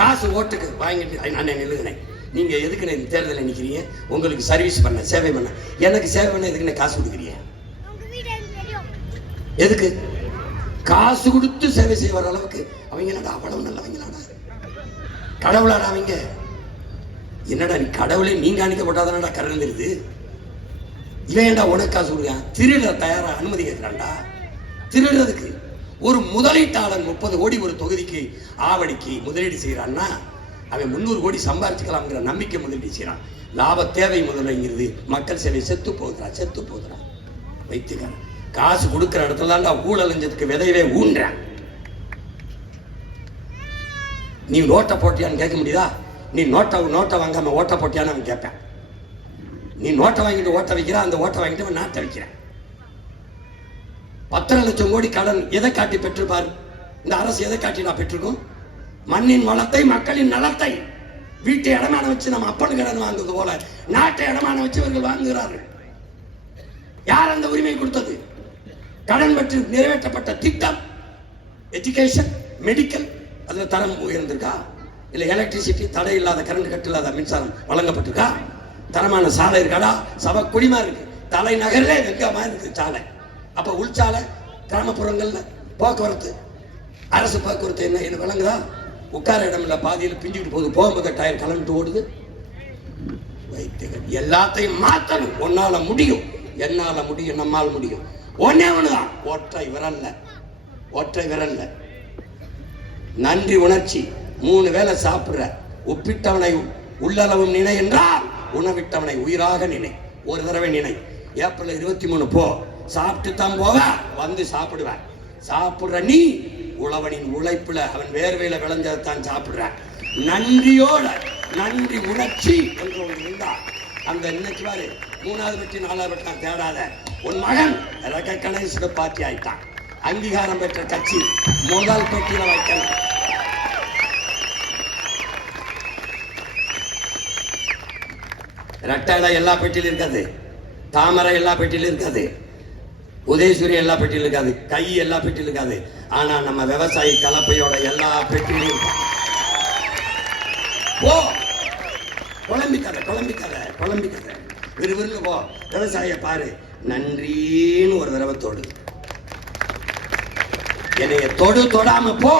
காசு ஓட்டுக்கு வாங்கிட்டு நான் நிலுகிறேன். நீங்க எதுக்கு இந்த தேர்தலில் நிக்கிறீங்க? உங்களுக்கு சர்வீஸ் பண்ண, சேவை பண்ண. எனக்கு சேவை பண்ண எதுக்கு காசு கொடுக்குறீங்க? எதுக்கு? காசு கொடுத்து சேவை செய்ய வர அளவுக்கு அவங்க என்னடா அவ்வளவு நல்லவங்களாடா? கடவுளாடா அவங்க? என்னடா நீ கடவுளே நீங்க அணிக்க போட்டாதானடா கரந்துருது. இவன் ஏன்டா உனக்கு காசு கொடுக்கான்? திருட தயாரா அனுமதி கேட்கிறான்டா. திருடுறதுக்கு ஒரு முதலீட்டாளன் 30 கோடி ஒரு தொகுதிக்கு ஆவடிக்கு முதலீடு செய்யறான்னா அவன் 300 கோடி சம்பாதிச்சுக்கலாம்ங்கிற நம்பிக்கை முதலீடு செய்யறான். லாப தேவை முதலைங்கிறது மக்கள் சேவை செத்து போகுதுடா. வைத்துக்காரன் காசு கொடுக்கிற இடத்துல தான்டா ஊழல் அஞ்சதுக்கு விதையவே ஊன்றான். நீ நோட்டை போட்டியான்னு கேட்க முடியுதா? நீ நோட்டை வாங்காம ஓட்ட போட்டியான்னு அவன் கேட்பேன். நீ நோட்டை வாங்கிட்டு ஓட்ட வைக்கிற, அந்த ஓட்டை வாங்கிட்டு நாட்டை வைக்கிறேன். 10 லட்சம் கோடி கடன் எதை காட்டி பெற்றுப்பார்? இந்த அரசு எதை காட்டி நான் பெற்றிருக்கோம்? மண்ணின் வளத்தை, மக்களின் நலத்தை. வீட்டை இடமான வச்சு நம்ம அப்பன் கடன் வாங்குவது போல நாட்டை இடமான வச்சு இவர்கள் வாங்குகிறார்கள். யார் அந்த உரிமை கொடுத்தது? கடன் பெற்று நிறைவேற்றப்பட்ட திட்டம், எஜுகேஷன், மெடிக்கல், அதுல தரம் உயர்ந்திருக்கா? இல்ல எலக்ட்ரிசிட்டி, தடை இல்லாத கரண்ட் கட்டு இல்லாத மின்சாரம் வழங்கப்பட்டிருக்கா? தரமான சாலை இருக்காடா? சபை குடிமா இருக்கு. தலைநகரே வெங்கமா இருக்கு சாலை. அப்ப உள்சாலை, கிராமப்புறங்கள்ல போக்குவரத்து, அரசு போக்குவரத்து என்ன விளங்குதா? உட்கார இடம் இல்ல, பாதியில் பிஞ்சுக்கிட்டு போகுது, போகும்போது டயர் கலந்துட்டு ஓடுது. எல்லாத்தையும் மாத்தணும். உன்னால முடியும், என்னால முடியும், நம்மால் முடியும். ஒன்னே ஒண்ணுதான், ஒற்றை விரல்ல நன்றி உணர்ச்சி. 3 வேளை சாப்பிடுற, உப்பிட்டவனை உள்ளளவும் நினை என்றால் உணவிட்டவனை உயிராக நினை. ஒரு தடவை நினை. ஏப்ரல் 23 போ, சாப்பிட்டு தான் போவ, வந்து சாப்பிடுவேன். சாப்பிடுற நீ உழவனின் உழைப்புல, அவன் வேர்வையில விளைஞ்சதான் சாப்பிடுற. நன்றியோட, நன்றி உணர்ச்சி என்று ஒன்று இருந்தா அந்த இன்னைக்கு பாரு 3வது பெட்டி 4வது பெட்டி தேடாத. உன் மகன் ரெகக்னைஸ்டு பார்ட்டி ஆயிட்டான். அங்கீகாரம் பெற்ற கட்சி முதல் பெட்டியில வைக்கணும். ரெட்டை எல்லா பெட்டியிலும் இருக்காது, தாமரை எல்லா பெட்டியிலும் இருக்காது, உதயசூரியன் எல்லா பெட்டியிலும் இருக்காது, கை எல்லா பெட்டியிலும் இருக்காது. ஆனா நம்ம விவசாயி கலப்பையோட எல்லா பெட்டியிலும் இருக்கும். போ, குழம்பிக்காத, விறுவிறுன்னு போ. விவசாய பாரு, நன்றின்னு ஒரு தடவை தொடு. என்னைய தொடாம போ.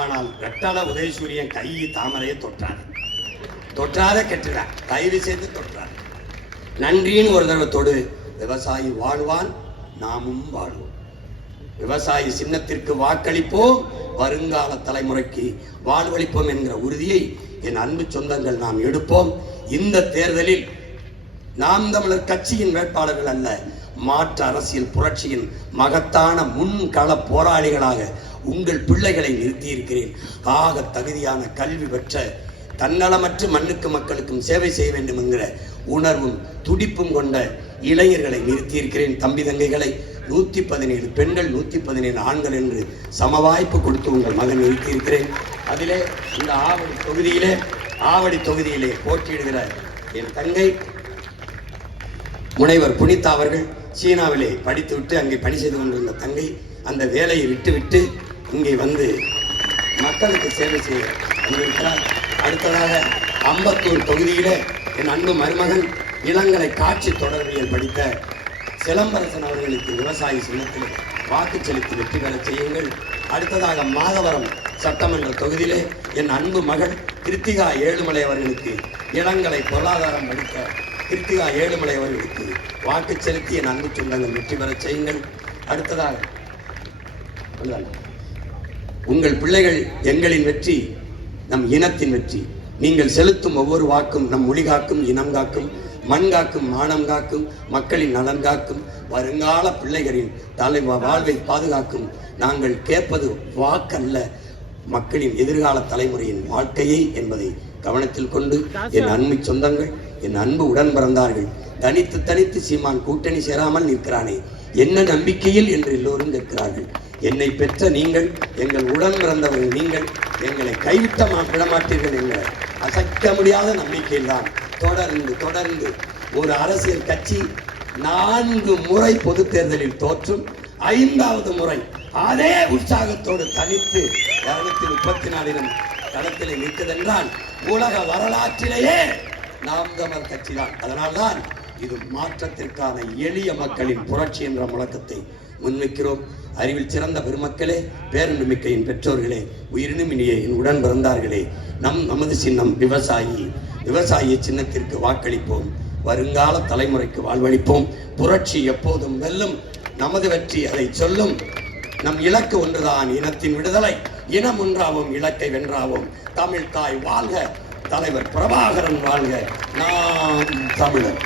ஆனால் ரெட்டால உதயசூரியன் கை தாமரையை தொற்றாத கெட்டுடா. தயவு செய்து தொற்றாத. நன்றின்னு ஒரு தடவை தொடு. விவசாயி வாழ்வான், நாமும் வாழ்வோம். விவசாயி சின்னத்திற்கு வாக்களிப்போம், வருங்கால தலைமுறைக்கு வாழ்வளிப்போம் என்கிற உறுதியை என் அன்பு சொந்தங்கள் நாம் எடுப்போம். இந்த தேர்தலில் நாம் தமிழர் கட்சியின் வேட்பாளர்கள் அல்ல, மாற்று அரசியல் புரட்சியின் மகத்தான முன்கள போராளிகளாக உங்கள் பிள்ளைகளை நிறுத்தியிருக்கிறேன். ஆக தகுதியான கல்வி பெற்ற, தன்னலமற்ற மண்ணுக்கு மக்களுக்கும் சேவை செய்ய வேண்டும் என்கிற உணர்வும் துடிப்பும் கொண்ட இளைஞர்களை நிறுத்தியிருக்கிறேன். தம்பி தங்கைகளை 117 பெண்கள் 117 ஆண்கள் என்று சமவாய்ப்பு கொடுத்து உங்கள் மகன் நிறுத்தியிருக்கிறேன். அதிலே இந்த ஆவடி தொகுதியிலே போட்டியிடுகிற என் தங்கை முனைவர் புனிதா அவர்கள் சீனாவிலே படித்துவிட்டு அங்கே பணி செய்து கொண்டிருந்த தங்கை அந்த வேலையை விட்டுவிட்டு இங்கே வந்து மக்களுக்கு சேவை செய்ய வந்திருக்கிறார். அடுத்ததாக அம்பத்தூர் தொகுதியில என் அன்பு மருமகன் இளங்கலை காட்சி தொடர்பியல் படித்த சிலம்பரசன் அவர்களுக்கு விவசாயி சின்னத்தில் வாக்கு செலுத்தி வெற்றி பெற செய்யுங்கள். அடுத்ததாக மாதவரம் சட்டமன்ற தொகுதியிலே என் அன்பு மகள் கிருத்திகா ஏழுமலை அவர்களுக்கு இளங்கலை பொருளாதாரம் படித்த கிருத்திகா ஏழுமலை அவர்களுக்கு வாக்கு செலுத்தி என் அன்பு சொந்தங்கள் வெற்றி பெறச் செய்யுங்கள். அடுத்ததாக உங்கள் பிள்ளைகள் எங்களின் வெற்றி, நம் இனத்தின் வெற்றி. நீங்கள் செலுத்தும் ஒவ்வொரு வாக்கும் நம் மொழி காக்கும், இனம் காக்கும், மண் காக்கும், மானம் காக்கும், மக்களின் நலன் காக்கும், வருங்கால பிள்ளைகளின் வாழ்வை பாதுகாக்கும். நாங்கள் கேட்பது வாக்கல்ல, மக்களின் எதிர்கால தலைமுறையின் வாழ்க்கையை என்பதை கவனத்தில் கொண்டு என் அன்பு சொந்தங்கள், என் அன்பு உடன் பிறந்தார்கள், தனித்து தனித்து சீமான் கூட்டணி சேராமல் நிற்கிறானே என்ன நம்பிக்கையில் என்று எல்லோரும் கேட்கிறார்கள். என்னை பெற்ற நீங்கள், எங்கள் உடன் பிறந்தவர்கள் நீங்கள், எங்களை கைவிட்ட விடமாட்டீர்கள் என்ற அசைக்க முடியாத நம்பிக்கையில் தான் தொடர்ந்து ஒரு அரசியல் கட்சி 4 முறை பொது தேர்தலில் தோற்றும் 5வது முறை அதே உற்சாகத்தோடு தனித்து 234 களத்திலே நிற்குதென்றால் உலக வரலாற்றிலேயே நாம் தமிழர் கட்சி தான். அதனால்தான் இது மாற்றத்திற்கான எளிய மக்களின் புரட்சி என்ற முழக்கத்தை முன்வைக்கிறோம். அறிவில் சிறந்த பெருமக்களே, பேரன்பு மிக்கையின் பெற்றோர்களே, உயிரினும் இனிய என் உடன் பிறந்தார்களே, நமது சின்னம் விவசாயி சின்னத்திற்கு வாக்களிப்போம். வருங்கால தலைமுறைக்கு வாழ்வளிப்போம். புரட்சி எப்போதும் வெல்லும். நமது வெற்றி அதை சொல்லும். நம் இலக்கு ஒன்றுதான், இனத்தின் விடுதலை. இனம் ஒன்றாவும், இலக்கை வென்றாவும். தமிழ் தாய் வாழ்க, தலைவர் பிரபாகரன் வாழ்க, நாம் தமிழர்.